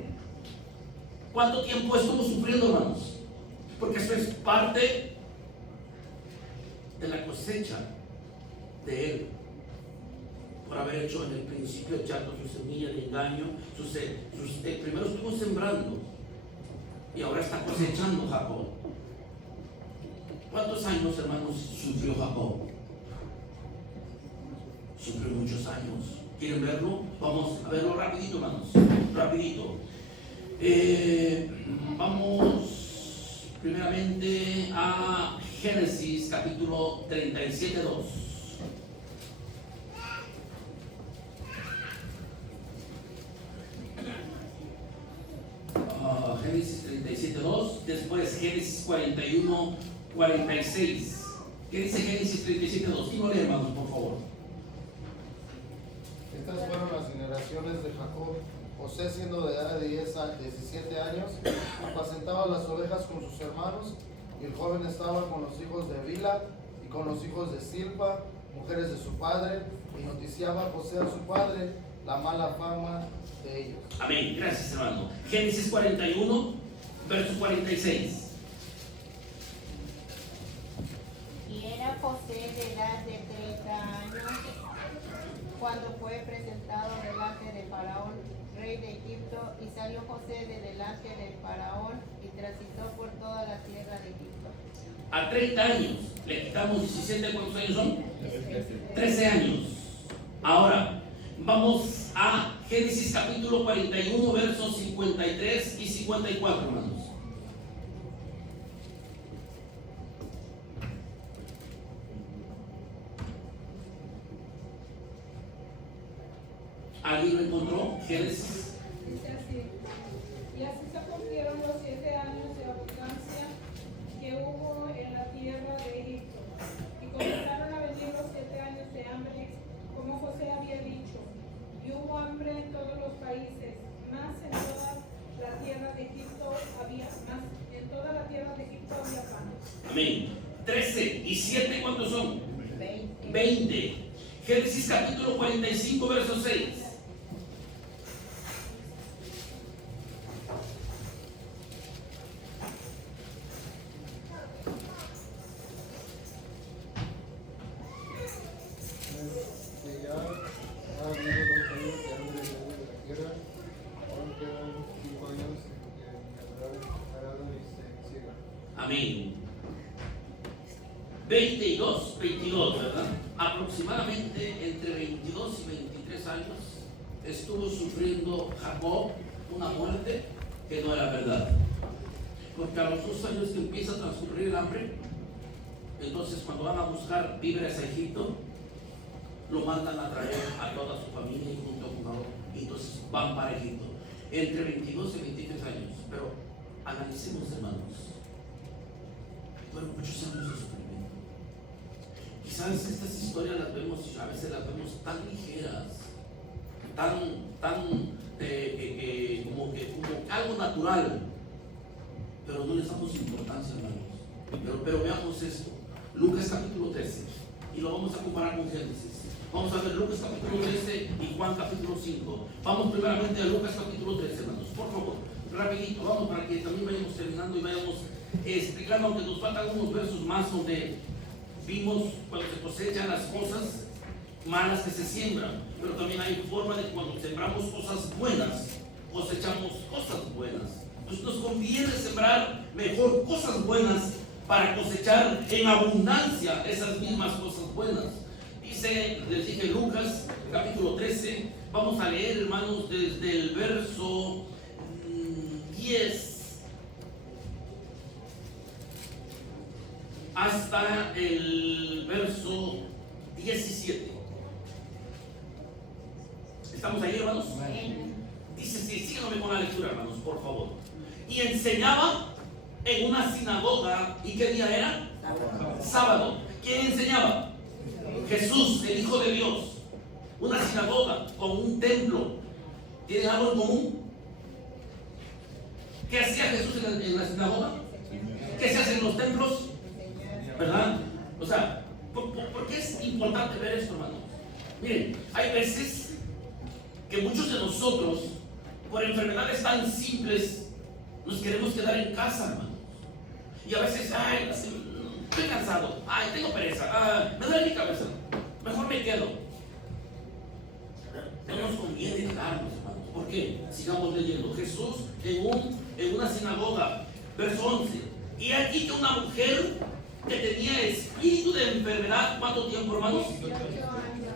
¿Cuánto tiempo estuvo sufriendo, hermanos? Porque eso es parte de la cosecha de él, por haber hecho en el principio, echando su semilla de engaño. Primero estuvo sembrando y ahora está cosechando Jacob. ¿Cuántos años, hermanos, sufrió Jacob? Sufrió muchos años. ¿Quieren verlo? Vamos a verlo rapidito, hermanos. Rapidito. Vamos primeramente a Génesis capítulo 37:2. Génesis 37:2. Después Génesis 41:46. ¿Qué dice Génesis 37:2? ¿Quién lo lee, hermanos, por favor? Estas fueron las generaciones de Jacob. José, siendo de edad de 10 a 17 años, apacentaba las ovejas con sus hermanos, y el joven estaba con los hijos de Bilha y con los hijos de Silpa, mujeres de su padre, y noticiaba a José a su padre la mala fama de ellos. Amén, gracias, hermano. Génesis 41, verso 46. Y era José de edad de 30 años cuando fue presentado delante de Faraón, rey de Egipto, y salió José de delante de Faraón y transitó por toda la tierra de Egipto. A 30 años, le quitamos 17, ¿cuántos años son? 13 años. Ahora, vamos a Génesis capítulo 41, versos 53 y 54, hermanos. ¿Alguien lo encontró? Génesis. Dice así: y así se cumplieron los 7 años de abundancia que hubo en la tierra de Egipto, y comenzaron a venir los 7 años de hambre, como José había dicho, y hubo hambre en todos los países, más en toda la tierra de Egipto había pan. Amén. 13 y 7, ¿cuántos son? 20. 20. Génesis capítulo 45, verso 6. Amén. 22, ¿verdad? Aproximadamente entre 22 y 23 años estuvo sufriendo Jacob una muerte que no era verdad. Porque a los 2 años que empieza a transcurrir el hambre, entonces cuando van a buscar víveres a Egipto, lo mandan a traer a toda su familia y junto con Jacob, y entonces van para Egipto. Entre 22 y 23 años. Pero analicemos, hermanos. Fueron muchos años de sufrimiento. Quizás estas historias las vemos, a veces las vemos tan ligeras, como algo natural, pero pero no les damos importancia, hermanos. Pero veamos esto. Lucas capítulo 13. Y lo vamos a comparar con Génesis. Vamos a ver Lucas capítulo 13 y Juan capítulo 5. Vamos primeramente a Lucas capítulo 13, hermanos. Por favor, rapidito, vamos para que también vayamos terminando y vayamos explicando, aunque nos faltan unos versos más donde vimos cuando se cosechan las cosas malas que se siembran, pero también hay forma de cuando sembramos cosas buenas, cosechamos cosas buenas. Pues nos conviene sembrar mejor cosas buenas para cosechar en abundancia esas mismas cosas buenas. Dice, les dije, Lucas capítulo 13, vamos a leer, hermanos, desde el verso 10 hasta el verso 17. ¿Estamos ahí, hermanos? Dice, sí, síganme con la lectura, hermanos, por favor. Y enseñaba en una sinagoga. ¿Y qué día era? Sábado. ¿Quién enseñaba? Jesús, el Hijo de Dios. Una sinagoga con un templo. ¿Tienen algo en común? ¿Qué hacía Jesús en la sinagoga? ¿Qué se hace en los templos? ¿Verdad? O sea, ¿por qué es importante ver esto, hermanos? Miren, hay veces que muchos de nosotros, por enfermedades tan simples, nos queremos quedar en casa, hermanos. Y a veces, ay, estoy cansado, ay, tengo pereza, me duele mi cabeza, mejor me quedo. No nos conviene quedarnos, hermanos. ¿Por qué? Sigamos leyendo. Jesús en una sinagoga, verso 11. Y aquí que una mujer que tenía espíritu de enfermedad, ¿cuánto tiempo, hermanos?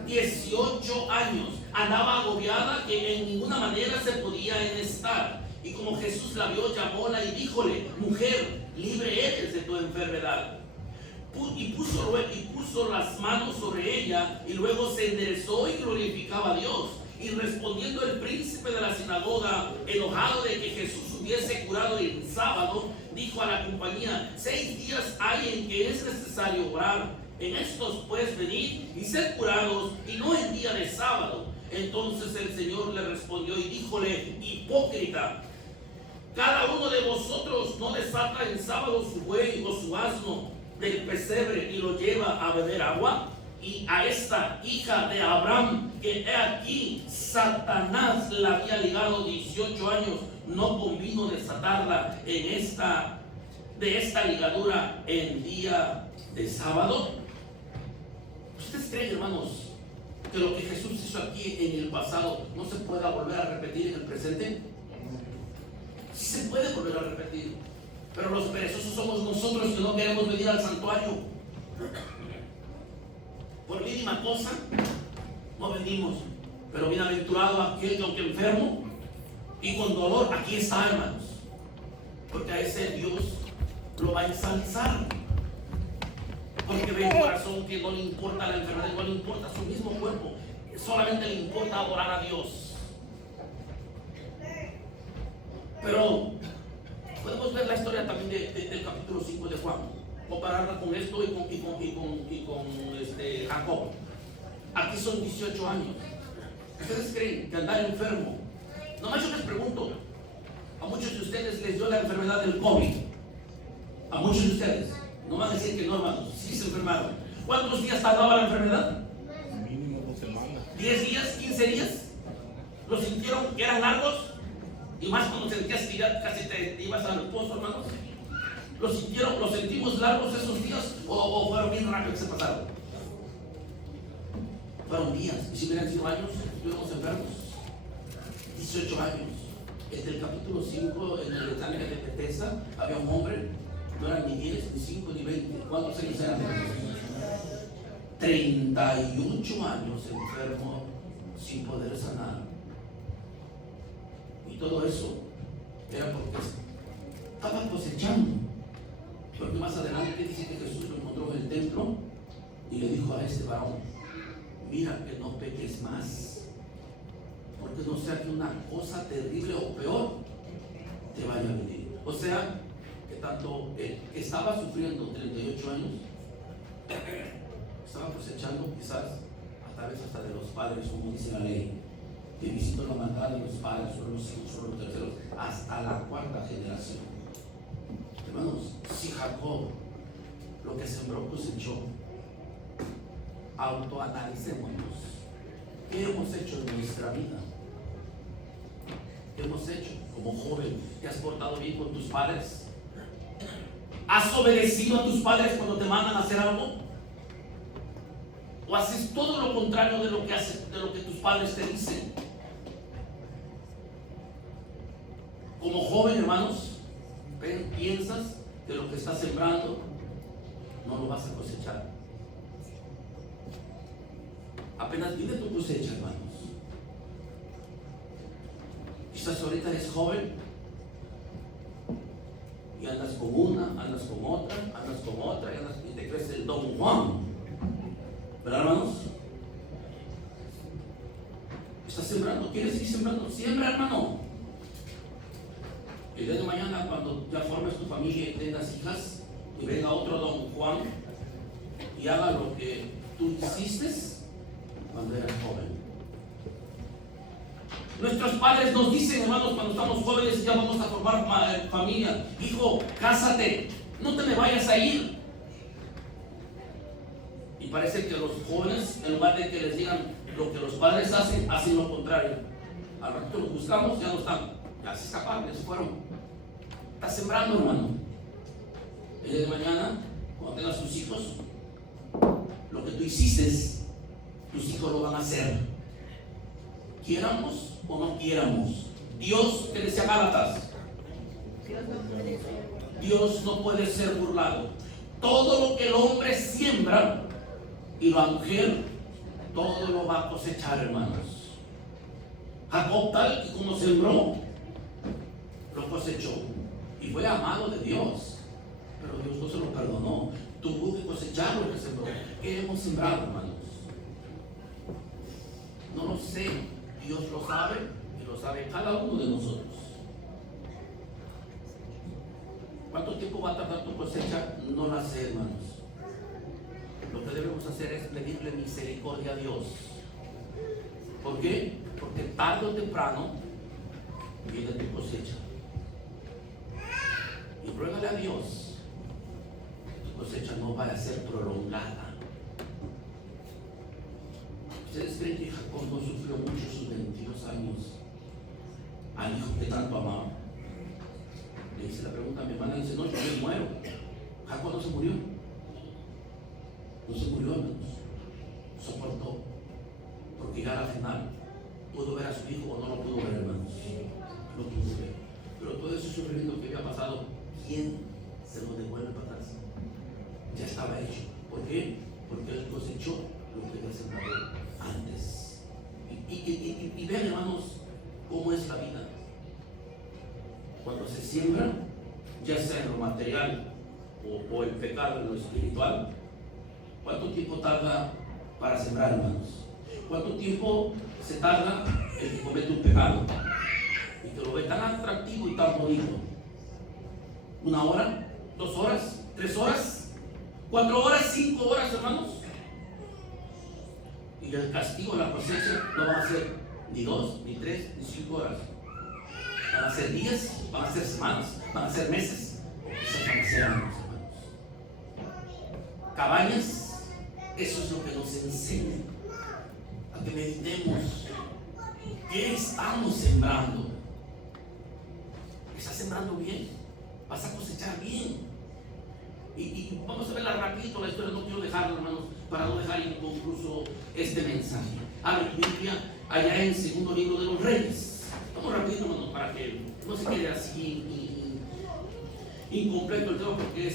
18 años. Andaba agobiada que en ninguna manera se podía estar. Y como Jesús la vio, llamóla y díjole: mujer, libre eres de tu enfermedad. Y puso las manos sobre ella, y luego se enderezó y glorificaba a Dios. Y respondiendo el príncipe de la sinagoga, enojado de que Jesús hubiese curado en sábado, dijo a la compañía: 6 días hay en que es necesario orar. En estos pues venid y sed curados, y no en día de sábado. Entonces el Señor le respondió y díjole: hipócrita, cada uno de vosotros no desata en sábado su buey o su asno del pesebre y lo lleva a beber agua. Y a esta hija de Abraham, que he aquí Satanás la había ligado 18 años, no convino desatarla de esta ligadura en día de sábado. ¿Ustedes creen, hermanos, que lo que Jesús hizo aquí en el pasado no se pueda volver a repetir en el presente? Sí se puede volver a repetir, pero los perezosos somos nosotros que no queremos venir al santuario. Por mínima cosa no venimos, pero bienaventurado aquel que aunque enfermo y con dolor, aquí está, hermanos, porque a ese Dios lo va a ensalzar, porque ve el corazón que no le importa la enfermedad, no le importa su mismo cuerpo, solamente le importa adorar a Dios. Pero podemos ver la historia también del capítulo 5 de Juan, compararla con esto y con Jacob. Aquí son 18 años. ¿Ustedes creen que andar enfermo? Nomás yo les pregunto, a muchos de ustedes les dio la enfermedad del COVID. A muchos de ustedes. No van a decir que no, hermanos, sí se enfermaron. ¿Cuántos días tardaba la enfermedad? Mínimo 2 semanas. ¿10 días? ¿15 días? ¿Lo sintieron que eran largos? Y más cuando sentías que ya casi te ibas al pozo, hermanos. ¿Lo sentimos largos esos días o fueron bien rápido que se pasaron? Fueron días. Y si hubieran sido años, estuvimos enfermos. 18 años. En el capítulo 5, en el examen de Bethesda, había un hombre, no eran ni 10, ni 5, ni 20. ¿Cuántos años eran? 38 años enfermo, sin poder sanar. Y todo eso era porque estaba cosechando. Porque más adelante dice que Jesús lo encontró en el templo y le dijo a este varón: mira que no peques más, porque no sea que una cosa terrible o peor te vaya a venir. O sea, que tanto él que estaba sufriendo 38 años, estaba cosechando quizás a través hasta de los padres, como dice la ley, que visitó la maldad de los padres, sobre los hijos, sobre los terceros, hasta la 4ª generación. Hermanos, si Jacob lo que sembró cosechó, autoanalicémonos. ¿Qué hemos hecho en nuestra vida? ¿Qué hemos hecho? Como joven, ¿te has portado bien con tus padres? ¿Has obedecido a tus padres cuando te mandan a hacer algo? ¿O haces todo lo contrario de lo que tus padres te dicen? Como joven, hermanos, piensas que lo que estás sembrando no lo vas a cosechar. Apenas viene tu cosecha, hermanos. Quizás ahorita eres joven y andas con una, andas con otra, y te crees el Don Juan. ¿Verdad, hermanos? Estás sembrando, ¿quieres seguir sembrando? Siembra, hermano. El día de mañana, cuando ya formes tu familia y tengas hijas, y venga otro Don Juan y haga lo que tú hiciste cuando eras joven. Nuestros padres nos dicen, hermanos, cuando estamos jóvenes, ya vamos a formar familia: hijo, cásate, no te me vayas a ir. Y parece que los jóvenes, en lugar de que les digan lo que los padres hacen, hacen lo contrario. Al rato los buscamos, ya no están, ya se escaparon, ya se fueron. Estás sembrando, hermano. El día de mañana, cuando tengas tus hijos, lo que tú hiciste, tus hijos lo van a hacer. Quieramos o no quieramos. Dios, que decía Gálatas, Dios no puede ser burlado. Todo lo que el hombre siembra y la mujer, todo lo va a cosechar, hermanos. Jacob, tal y como sembró, lo cosechó y fue amado de Dios. Pero Dios no se lo perdonó. Tuvo que cosechar lo que sembró. ¿Qué hemos sembrado, hermanos? No lo sé. Dios lo sabe y lo sabe cada uno de nosotros. ¿Cuánto tiempo va a tardar tu cosecha? No la sé, hermanos. Lo que debemos hacer es pedirle misericordia a Dios. ¿Por qué? Porque tarde o temprano viene tu cosecha. Y ruégale a Dios que tu cosecha no vaya a ser prolongada. ¿Ustedes creen que Jacob no sufrió mucho sus 22 años al hijo que tanto amaba? Le hice la pregunta a mi hermana y dice: no, yo me muero. Jacob no se murió. No se murió, hermanos. Soportó. Porque ya al final pudo ver a su hijo o no lo pudo ver, hermanos. Lo pudo ver. Pero todo ese sufrimiento que había pasado, ¿quién se lo devuelve para atrás? Ya estaba hecho. ¿Por qué? Porque él cosechó lo que había sembrado antes. Y vean, hermanos, cómo es la vida. Cuando se siembra, ya sea en lo material o el pecado en lo espiritual, ¿cuánto tiempo tarda para sembrar, hermanos? ¿Cuánto tiempo se tarda el que comete un pecado y que lo ve tan atractivo y tan bonito? ¿1 hora? 2 horas? 3 horas? 4 horas? 5 horas, hermanos. Y el castigo, la cosecha, no van a ser ni 2, ni 3, ni 5 horas. Van a ser días, van a ser semanas, van a ser meses, o quizás van a ser años, hermanos. Cabañas, eso es lo que nos enseña a que meditemos. ¿Qué estamos sembrando? ¿Estás sembrando bien? ¿Vas a cosechar bien? Y vamos a verla rapidito la historia, no quiero dejarla, hermanos, para no dejar inconcluso este mensaje. Abre tu Biblia allá en el 2 libro de los Reyes. Vamos rapidito, hermanos, para que no se quede así incompleto el tema, porque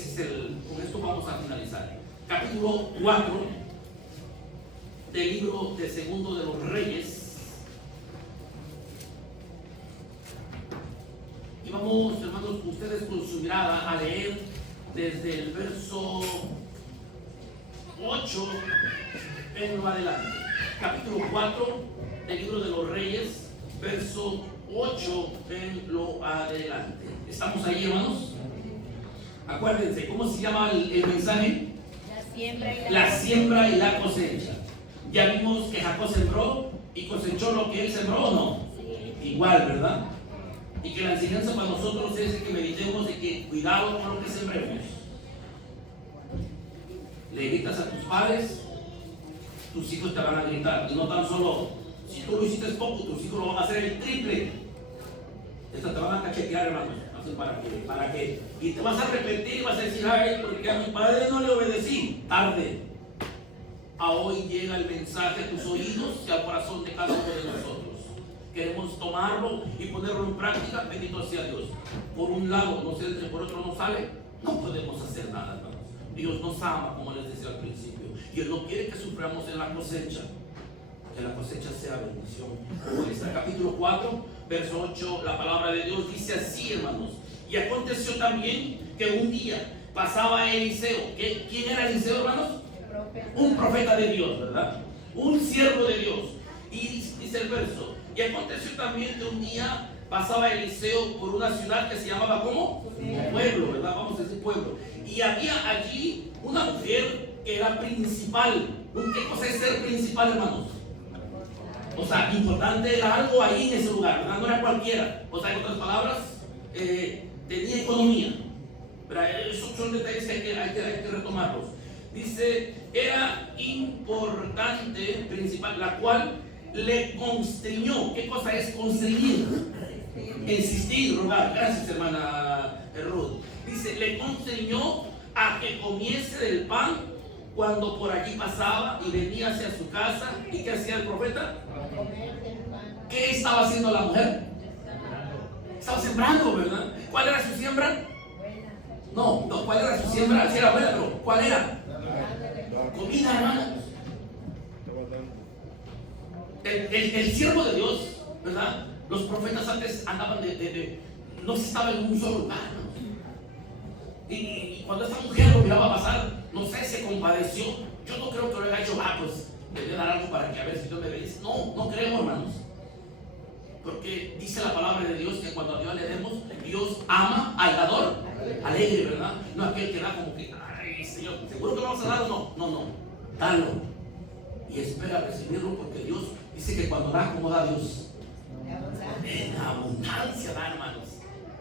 con esto vamos a finalizar. Capítulo 4 del libro de 2 de los Reyes. Y vamos, hermanos, ustedes con su mirada a leer desde el verso 8 en lo adelante. Capítulo 4 del libro de los Reyes, verso 8 en lo adelante. ¿Estamos ahí, hermanos? Acuérdense, ¿cómo se llama el mensaje? La siembra y la cosecha. Ya vimos que Jacob sembró y cosechó lo que él sembró, ¿o no? Sí. Igual, ¿verdad? Y que la enseñanza para nosotros es que meditemos y que cuidado con lo que sembremos. Le gritas a tus padres, tus hijos te van a gritar. Y no tan solo, si tú lo hiciste poco, tus hijos lo van a hacer el triple. Estas te van a cachetear, hermanos. Así para que. Y te vas a arrepentir y vas a decir, ay, porque a mi padre no le obedecí. Tarde. A hoy llega el mensaje a tus oídos y al corazón de cada uno de nosotros. Queremos tomarlo y ponerlo en práctica. Bendito sea Dios. Por un lado no se entra, por otro no sale. No podemos hacer nada, hermanos. Dios nos ama, como les decía al principio. Dios no quiere que suframos en la cosecha. Que la cosecha sea bendición. En este capítulo 4, verso 8, la palabra de Dios dice así, hermanos. Y aconteció también que un día pasaba Eliseo. ¿Quién era Eliseo, hermanos? Un profeta de Dios, ¿verdad? Un siervo de Dios. Y dice el verso. Y aconteció también que un día pasaba Eliseo por una ciudad que se llamaba ¿cómo? Pueblo, ¿verdad? Vamos a decir pueblo. Y había allí una mujer que era principal. ¿Qué cosa es ser principal, hermanos? O sea, importante, era algo ahí en ese lugar, ¿verdad? No era cualquiera. O sea, en otras palabras, tenía economía. ¿Verdad? Esos son detalles que hay que retomarlos. Dice, era importante, principal, la cual le constriñó. ¿Qué cosa es constreñir? Insistir, rogar. Gracias, hermana Ruth. Dice, le constriñó a que comiese del pan cuando por allí pasaba y venía hacia su casa. ¿Y qué hacía el profeta? ¿Qué estaba haciendo la mujer? Estaba sembrando, ¿verdad? ¿Cuál era su siembra? No, ¿cuál era su siembra? Sí era buena, pero ¿cuál era? Comida, hermanos. El siervo de Dios, ¿verdad? Los profetas antes andaban no se estaba en un solo lugar, ¿no? Y cuando esta mujer lo miraba pasar, no sé, se compadeció. Yo no creo que lo haya hecho, pues le voy a dar algo para que a ver si Dios me bendice. No creo, hermanos. Porque dice la palabra de Dios que cuando a Dios le demos, Dios ama al dador alegre, ¿verdad? No aquel que da como que, ay, Señor, ¿seguro que lo vamos a dar o no? No, dalo. Y espera recibirlo porque Dios dice que cuando da, como da Dios. En abundancia da, hermanos.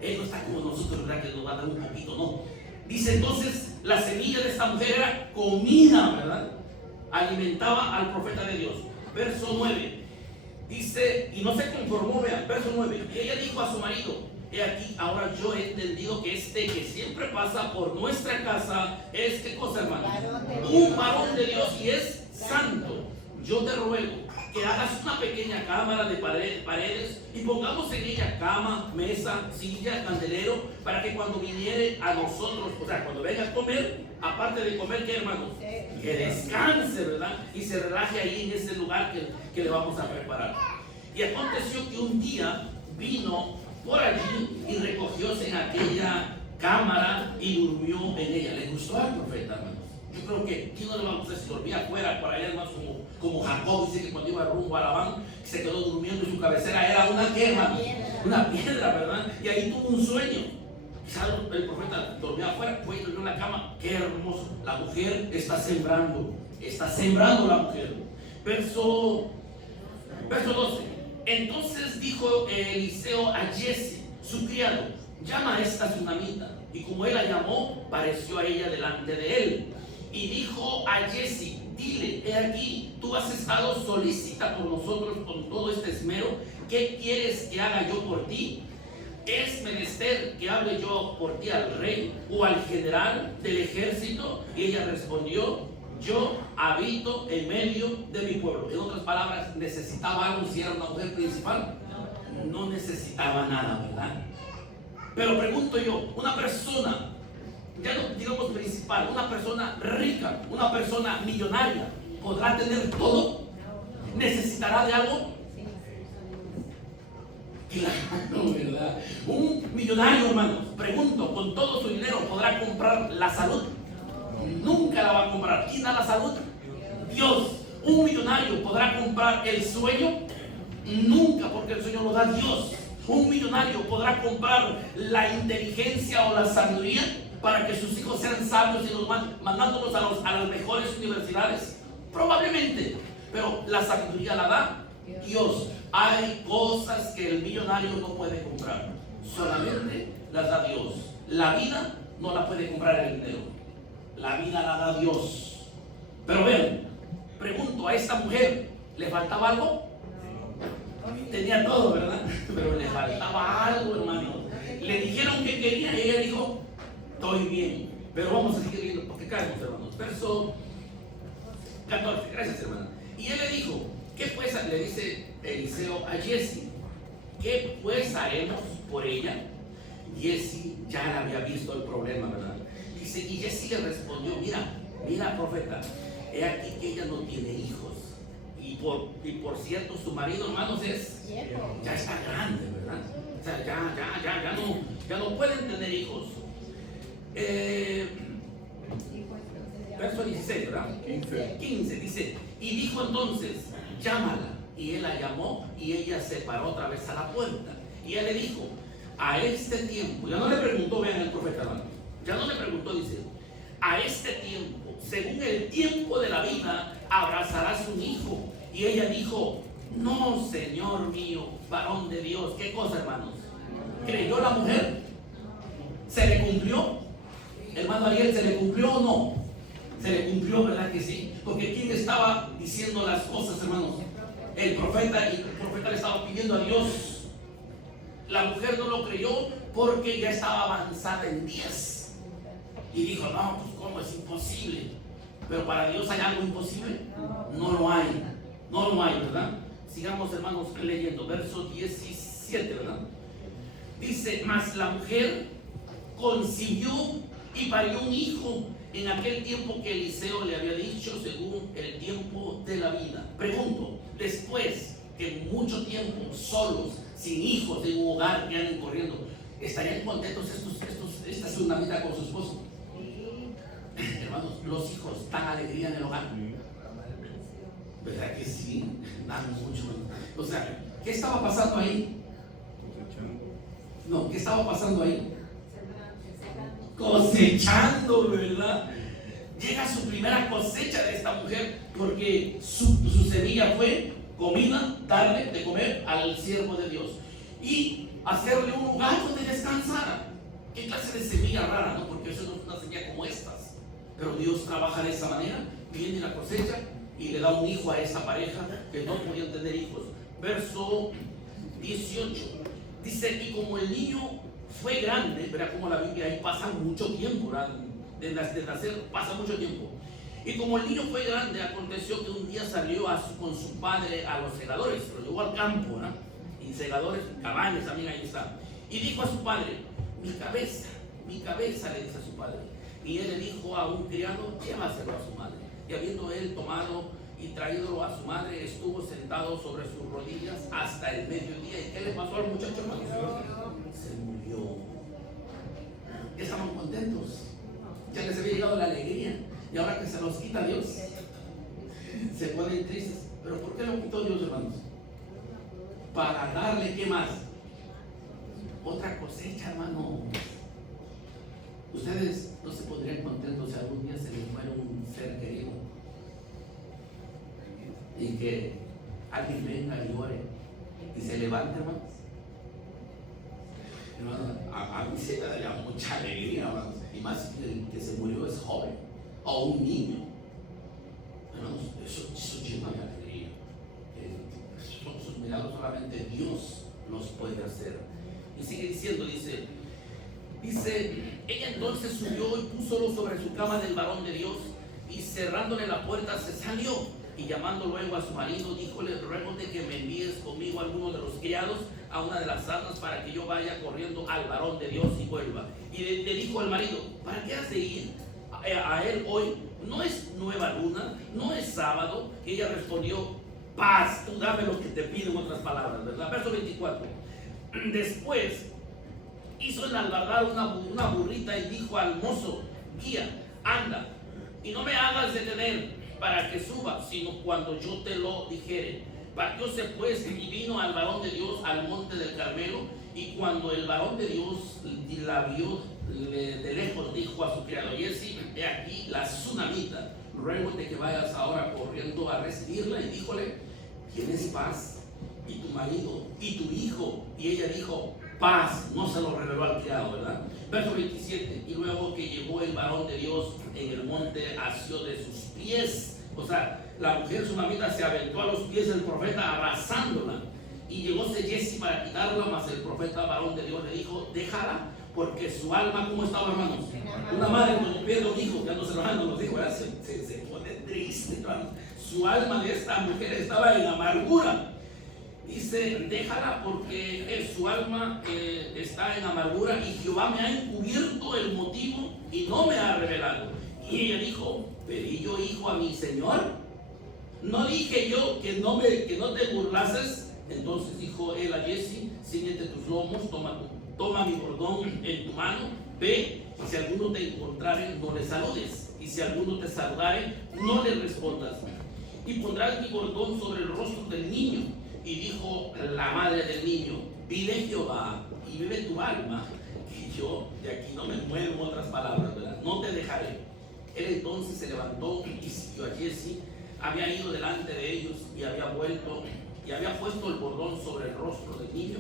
Él no está como nosotros, ¿verdad? Que nos va a dar un poquito, no. Dice entonces, la semilla de esta mujer era comida, ¿verdad? Alimentaba al profeta de Dios. Verso 9. Dice, y no se conformó, vean, verso 9. Y ella dijo a su marido, he aquí, ahora yo he entendido que que siempre pasa por nuestra casa es, ¿qué cosa, hermano? Un varón de Dios y es santo. Yo te ruego que hagas una pequeña cámara de paredes y pongamos en ella cama, mesa, silla, candelero, para que cuando viniere a nosotros, o sea, cuando venga a comer, aparte de comer, ¿qué, hermanos? Que descanse, ¿verdad? Y se relaje ahí en ese lugar que le vamos a preparar. Y aconteció que un día vino por allí y recogióse en aquella cámara y durmió en ella. ¿Le gustó al profeta, hermanos? Yo creo que, ¿quién no le va a gustar si dormía afuera, por allá, hermanos, como Jacob dice que cuando iba rumbo a Labán, se quedó durmiendo y su cabecera era una ¿qué, hermano? Una piedra, ¿verdad? Y ahí tuvo un sueño. Quizás el profeta dormía afuera, fue y durmió en la cama. Qué hermoso. La mujer está sembrando la mujer. Verso 12. Entonces dijo Eliseo a Giezi, su criado, llama a esta tsunamita. Y como él la llamó, pareció a ella delante de él. Y dijo a Giezi, dile, he aquí, tú has estado solícita por nosotros con todo este esmero. ¿Qué quieres que haga yo por ti? ¿Es menester que hable yo por ti al rey o al general del ejército? Y ella respondió, yo habito en medio de mi pueblo. En otras palabras, ¿necesitaba algo si era una mujer principal? No necesitaba nada, ¿verdad? Pero pregunto yo, una persona, ya no digamos principal, una persona rica, una persona millonaria, ¿podrá tener todo? ¿Necesitará de algo? Claro, ¿verdad? Un millonario, hermanos, pregunto, ¿con todo su dinero podrá comprar la salud? Nunca la va a comprar. ¿Quién da la salud? Dios. ¿Un millonario podrá comprar el sueño? Nunca, porque el sueño lo da Dios. ¿Un millonario podrá comprar la inteligencia o la sabiduría para que sus hijos sean sabios y los mandándolos a las mejores universidades? Probablemente, pero la sabiduría la da Dios. Hay cosas que el millonario no puede comprar. solamente las da Dios. La vida no la puede comprar el dinero. La vida la da Dios. Pero vean, pregunto, a esta mujer, ¿le faltaba algo? Tenía todo, ¿verdad? Pero le faltaba algo, hermano. Le dijeron que quería y ella dijo, estoy bien. Pero vamos a seguir viendo porque caemos, hermanos. Verso 14, gracias, hermano. Y él le dijo, ¿qué pues? Le dice Eliseo a Giezi, ¿qué pues haremos por ella? Giezi ya le había visto el problema, ¿verdad? Dice, y Giezi le respondió, mira, profeta, he aquí que ella no tiene hijos. Y por cierto, su marido, hermanos, ya está grande, ¿verdad? O sea, ya no pueden tener hijos. Verso 16, ¿verdad? 15 dice, y dijo entonces, llámala. Y él la llamó y ella se paró otra vez a la puerta. Y él le dijo, a este tiempo, ya no le preguntó, vean el profeta, hermano, ya no le preguntó, dice, a este tiempo, según el tiempo de la vida, abrazarás un hijo. Y ella dijo, no, Señor mío, varón de Dios. ¿Qué cosa, hermanos? ¿Creyó la mujer? ¿Se le cumplió? Hermano Ariel, ¿se le cumplió o no? Se le cumplió, ¿verdad que sí? Porque ¿quién estaba diciendo las cosas, hermanos? El profeta, y el profeta le estaba pidiendo a Dios. La mujer no lo creyó porque ya estaba avanzada en días. Y dijo, no, pues ¿cómo? Es imposible. Pero para Dios, ¿hay algo imposible? No lo hay. No lo hay, ¿verdad? Sigamos, hermanos, leyendo. Verso 17, ¿verdad? Dice, mas la mujer concibió y parió un hijo en aquel tiempo que Eliseo le había dicho, según el tiempo de la vida. Pregunto, después que mucho tiempo solos, sin hijos, en un hogar que anden corriendo, ¿estarían contentos esta tsunamita con su esposo? Hermanos, los hijos dan alegría en el hogar. ¿Verdad que sí? Dan mucho. O sea, ¿qué estaba pasando ahí? No, ¿qué estaba pasando ahí? Cosechando, ¿verdad? Llega su primera cosecha de esta mujer porque su semilla fue comida, darle de comer al siervo de Dios y hacerle un lugar donde descansara. ¿Qué clase de semilla rara, no? Porque eso no es una semilla como estas. Pero Dios trabaja de esa manera, viene la cosecha y le da un hijo a esta pareja que no podían tener hijos. Verso 18 dice, y como el niño fue grande, verá como la Biblia ahí pasa mucho tiempo, ¿verdad? De nacer pasa mucho tiempo. Y como el niño fue grande, aconteció que un día salió con su padre a los segadores, lo llevó al campo, ¿verdad? Y segadores, cabañas también ahí está. Y dijo a su padre, mi cabeza, le dice a su padre. Y él le dijo a un criado, llévaselo a su madre. Y habiendo él tomado y traídolo a su madre, estuvo sentado sobre sus rodillas hasta el mediodía. ¿Y qué le pasó al muchacho, hermano? Se murió. Ya estaban contentos. Ya les había llegado la alegría. Y ahora que se los quita Dios, se ponen tristes. ¿Pero por qué lo quitó Dios, hermanos? Para darle, ¿qué más? Otra cosecha, hermano. Ustedes no se pondrían contentos si algún día se les muere un ser querido y que alguien venga y ore y se levante, hermanos. A mí se me daría mucha alegría, hermanos. Y más que el que se murió es joven o un niño. Hermanos, eso llena de alegría. Esos milagros solamente Dios los puede hacer. Y sigue diciendo, dice, ella entonces subió y púsolo sobre su cama del varón de Dios, y cerrándole la puerta se salió, y llamando luego a su marido, díjole, ruégote que me envíes conmigo a alguno de los criados a una de las asnas para que yo vaya corriendo al varón de Dios y vuelva. Y le dijo al marido, ¿para qué has de ir a él hoy? No es nueva luna, no es sábado. Y ella respondió, paz, tú dame lo que te pido, en otras palabras, ¿verdad? Verso 24. Después hizo enalbardar una burrita y dijo al mozo, guía, anda, y no me hagas detener para que suba, sino cuando yo te lo dijere. Partióse pues y vino al varón de Dios al monte del Carmelo, y cuando el varón de Dios la vio de lejos, dijo a su criado, Giezi, he aquí la tsunamita, ruégote que vayas ahora corriendo a recibirla. Y díjole, ¿tienes paz? Y tu marido y tu hijo. Y ella dijo, paz. No se lo reveló al criado, ¿verdad? Verso 27. Y luego que llegó el varón de Dios en el monte, asió de sus pies. O sea, la mujer sunamita se aventó a los pies del profeta abrazándola. Y llegóse Jesse para quitarla, mas el profeta varón de Dios le dijo: déjala, porque su alma, ¿cómo estaba, hermanos? Una madre cuando pierde un hijo, que nos hermanos nos dijo, ¿verdad? Se pone triste, hermanos. Su alma de esta mujer estaba en amargura. Dice: déjala porque su alma está en amargura y Jehová me ha encubierto el motivo y no me ha revelado. Y ella dijo: pedí yo hijo a mi señor. ¿No dije yo que no te burlases? Entonces dijo él a Jesse: ciñete tus lomos, toma mi bordón en tu mano, ve, y si alguno te encontrare, no le saludes, y si alguno te saludare, no le respondas. Y pondrás mi bordón sobre el rostro del niño. Y dijo la madre del niño: vive Jehová y vive tu alma, que yo de aquí no me muevo, en otras palabras, ¿verdad? No te dejaré. Él entonces se levantó y siguió a Jesse. Había ido delante de ellos y había vuelto y había puesto el bordón sobre el rostro del niño,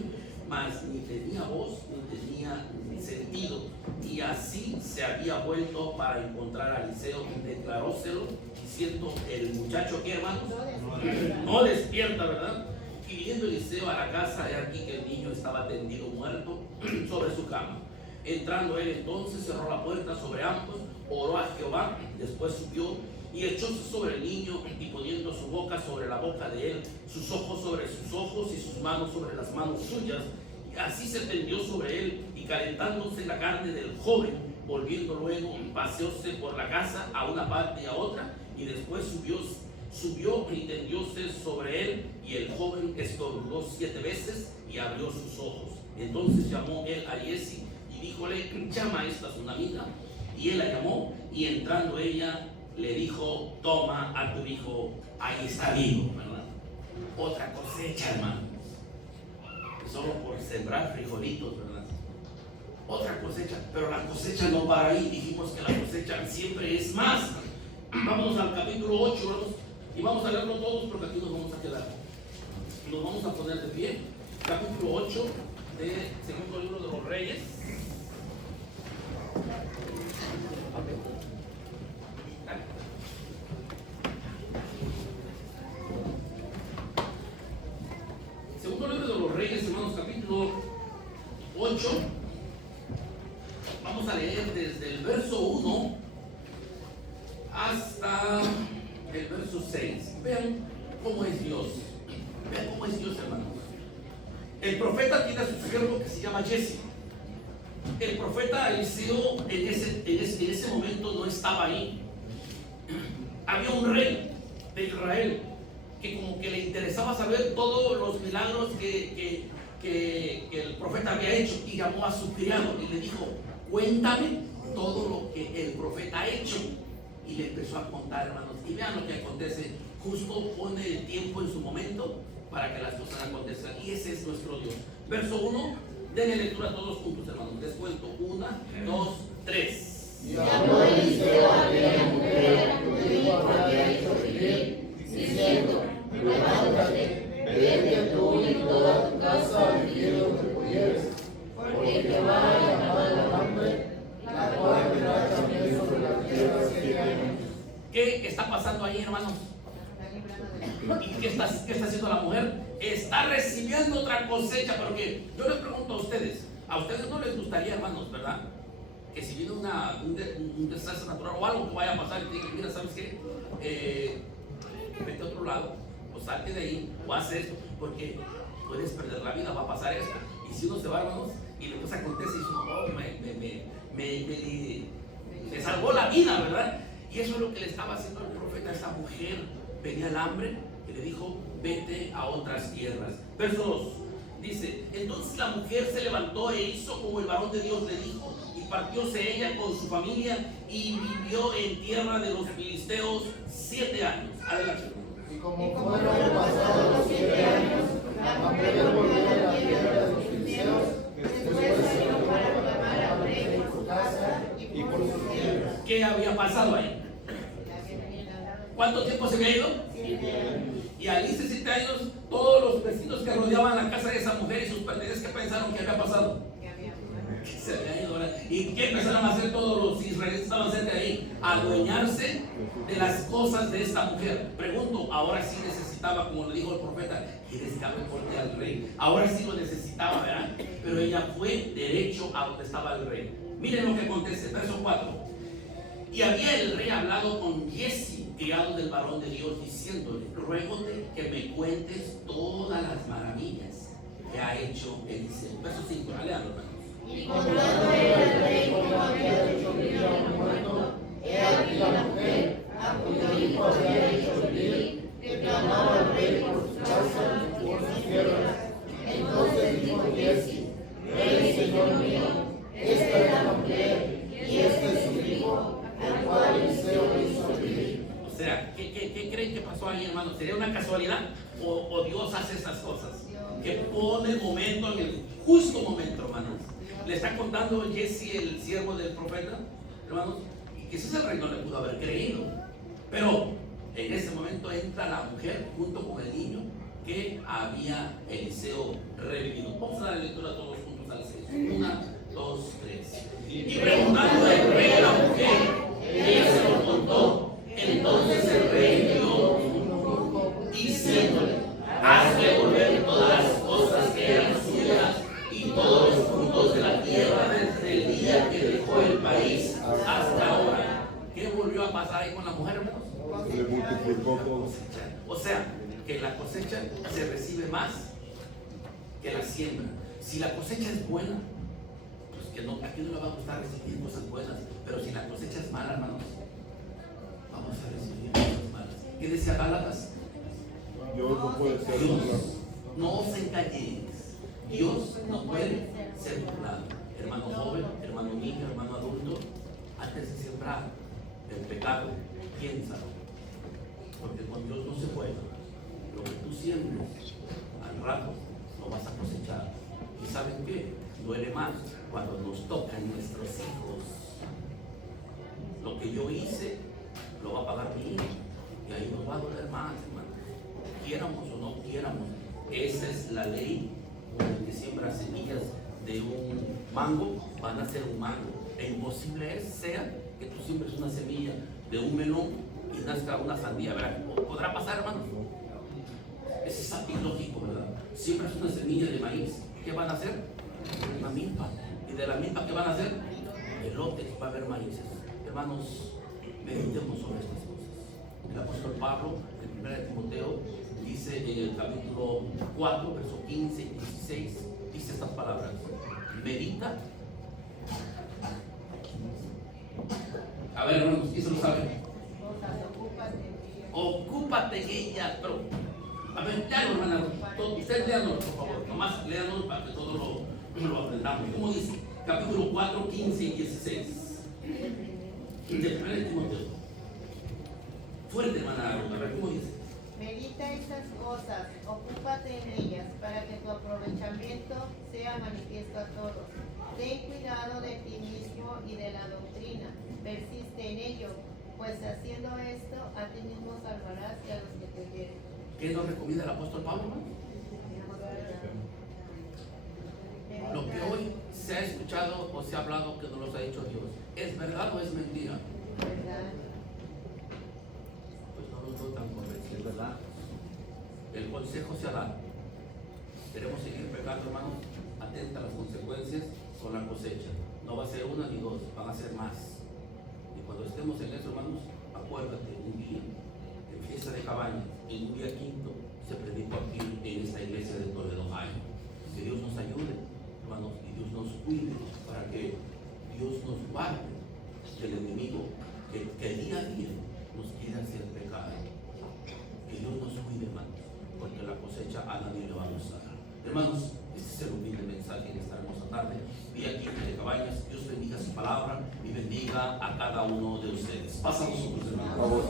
mas ni tenía voz ni tenía sentido. Y así se había vuelto para encontrar a Eliseo y declaróselo, diciendo: el muchacho, ¿qué, hermanos? No despierta, ¿verdad? Y viniendo Eliseo a la casa, he aquí que el niño estaba tendido muerto sobre su cama. Entrando él entonces, cerró la puerta sobre ambos, oró a Jehová, después subió y echóse sobre el niño, y poniendo su boca sobre la boca de él, sus ojos sobre sus ojos y sus manos sobre las manos suyas, y así se tendió sobre él, y calentándose la carne del joven, volviendo luego, paseóse por la casa a una parte y a otra, y después subió y tendióse sobre él, y el joven estornudó 7 veces y abrió sus ojos. Entonces llamó él a Jesse y díjole: llama a esta sunamita. Y él la llamó, y entrando ella le dijo: toma a tu hijo, ahí está vivo, ¿verdad? Otra cosecha, hermano. Solo por sembrar frijolitos, ¿verdad? Otra cosecha, pero la cosecha no para ahí. Dijimos que la cosecha siempre es más. Vámonos al capítulo 8, vamos, y vamos a leerlo todos porque aquí nos vamos a quedar. Nos vamos a poner de pie. Capítulo 8 del segundo libro de los Reyes. Segundo libro de los Reyes, hermanos, capítulo 8. Vamos a leer desde el verso 1 hasta el verso 6. Vean cómo es Dios. Vean cómo es Dios, hermanos. El profeta tiene a su siervo que se llama Jesse. El profeta Eliseo en ese momento no estaba ahí. Había un rey de Israel que como que le interesaba saber todos los milagros que el profeta había hecho, y llamó a su criado y le dijo: cuéntame todo lo que el profeta ha hecho. Y le empezó a contar, hermanos, y vean lo que acontece. Justo pone el tiempo en su momento para que las cosas acontezcan, y ese es nuestro Dios. Verso 1, denle lectura todos juntos, hermanos. Les cuento: 1, 2, 3. Y habló Eliseo a aquella mujer, tu hijo había hecho vivir, diciendo: levántate, vete tú y toda tu casa a vivir donde pudieres, porque Jehová ha llamado al hambre, la cual vendrá también sobre la tierra 7 años. ¿Qué está pasando ahí, hermanos? ¿Y qué está haciendo la mujer? Está recibiendo otra cosecha. Porque yo les pregunto a ustedes no les gustaría, hermanos, ¿verdad? Que si viene un desastre natural o algo que vaya a pasar y te digan: mira, ¿sabes qué? Vete a otro lado, o salte de ahí, o haz esto, porque puedes perder la vida, va a pasar esto. Y si uno se va, hermanos, y después acontece y dice: me salvó la vida, ¿verdad? Y eso es lo que le estaba haciendo el profeta a esa mujer. Venía el hambre y le dijo: vete a otras tierras. Verso 2 dice: entonces la mujer se levantó e hizo como el varón de Dios le dijo, y partióse ella con su familia y vivió en tierra de los filisteos 7 años. Adelante. Y como fueron pasados los 7 años, la mujer volvió a la tierra de los filisteos, después salió para clamar a rey por su casa y por sus tierras. ¿Qué había pasado ahí? ¿Cuánto tiempo se había ido? 7 años. Y al irse 7 años, todos los vecinos viejitos que rodeaban la casa de esa mujer y sus pertenencias, ¿qué pensaron que había pasado? Que había muerto. Que se había ido, ¿verdad? ¿Y qué empezaron a hacer todos los israelitas que estaban cerca de ahí? A adueñarse de las cosas de esta mujer. Pregunto, ahora sí necesitaba, como le dijo el profeta, ¿quieres que hable corte al rey? Ahora sí lo necesitaba, ¿verdad? Pero ella fue derecho a donde estaba el rey. Miren lo que acontece, verso 4. Y había el rey hablado con Giezi, criado del varón de Dios, diciéndole: ruégote que me cuentes todas las maravillas que ha hecho Eliseo. Verso 5, leanlo, hermanos. Y contando era el rey como había hecho vivir a un muerto, he aquí la mujer, a cuyo hijo había hecho vivir, que clamaba al rey por sus casas y por sus tierras. Entonces dijo Giezi: rey, señor mío, esta es la mujer, y este es su hijo, al cual Eliseo hizo vivir. O sea, ¿qué creen que pasó ahí, hermanos? ¿Sería una casualidad? ¿O Dios hace estas cosas? Que pone el momento en el justo momento, hermanos. Le está contando Giezi, el siervo del profeta, hermanos, y quizás el rey no le pudo haber creído. Pero en ese momento entra la mujer junto con el niño que había Eliseo revivido. Vamos a dar lectura todos juntos al 6. 1, 2, 3. Y preguntando el rey a la mujer, ella se lo contó. Entonces el rey dio diciéndole: hazle volver todas las cosas que eran suyas y todos los frutos de la tierra desde el día que dejó el país hasta ahora. ¿Qué volvió a pasar ahí con la mujer, hermanos? Le multiplicó todo. O sea, que la cosecha se recibe más que la siembra. Si la cosecha es buena, pues que no, aquí no le va a gustar recibir cosas buenas. Pero si la cosecha es mala, hermanos, vamos a recibir cosas malas. ¿Qué decía Gálatas? Dios no puede ser Dios, burlado. no os engañéis. Dios no puede ser burlado. Hermano joven, hermano niño, hermano adulto, antes de sembrar el pecado, piénsalo. Porque con Dios no se puede. Lo que tú siembres, al rato lo vas a cosechar. ¿Y saben qué? Duele más cuando nos tocan nuestros hijos. Lo que yo hice, lo va a pagar mi hijo. Y ahí nos va a doler más, hermano. Quiéramos o no quiéramos. Esa es la ley. Como el que siembra semillas de un mango, van a ser un mango. E imposible sea que tú siembres una semilla de un melón y nazca una sandía, ¿verdad? ¿Podrá pasar, hermanos? Es ilógico, ¿verdad? Siembras una semilla de maíz, ¿qué van a hacer? Una milpa. ¿Y de la milpa qué van a hacer? Elotes, va a haber maíces. Hermanos, meditemos sobre estas cosas. El apóstol Pablo, en 1 Timoteo, dice en el capítulo 4, versos 15 y 16, dice estas palabras: medita. A ver, hermanos, ¿quién se lo sabe? Ocúpate en ella, pero a ver, léanlo, hermano. Ustedes léanlo, por favor. Nomás léanlo para que todos lo aprendamos. ¿Cómo dice? Capítulo 4, 15 y 16 de 1 Timoteo. Fuerte, hermana. A ver, ¿cómo dice? Medita estas cosas, ocúpate en ellas, para que tu aprovechamiento sea manifiesto a todos. Ten cuidado de ti mismo y de la doctrina, persiste en ello, pues haciendo esto, a ti mismo salvarás y a los que te quieren. ¿Qué nos recomienda el apóstol Pablo, hermano? Lo que hoy se ha escuchado o se ha hablado que no los ha dicho Dios, ¿es verdad o es mentira? ¿Verdad? Pues no lo estoy tan convencido, ¿verdad? El consejo se ha dado. Queremos seguir pecando, hermanos. Atenta a las consecuencias con la cosecha. No va a ser una ni dos, van a ser más. Y cuando estemos en eso, hermanos, acuérdate, un día, en fiesta de cabañas, en un día quinto, se predicó aquí en esta iglesia de Toledo, Ohio. Que Dios nos ayude, hermanos, y Dios nos cuide para que Dios nos guarde del enemigo que día a día nos quiere hacer pecar. Que Dios nos cuide, hermanos, porque la cosecha a nadie le va a gustar. Hermanos, este es el humilde mensaje en esta hermosa tarde. Vi aquí de Cabañas. Dios bendiga su palabra y bendiga a cada uno de ustedes. Pasa a vosotros, hermanos.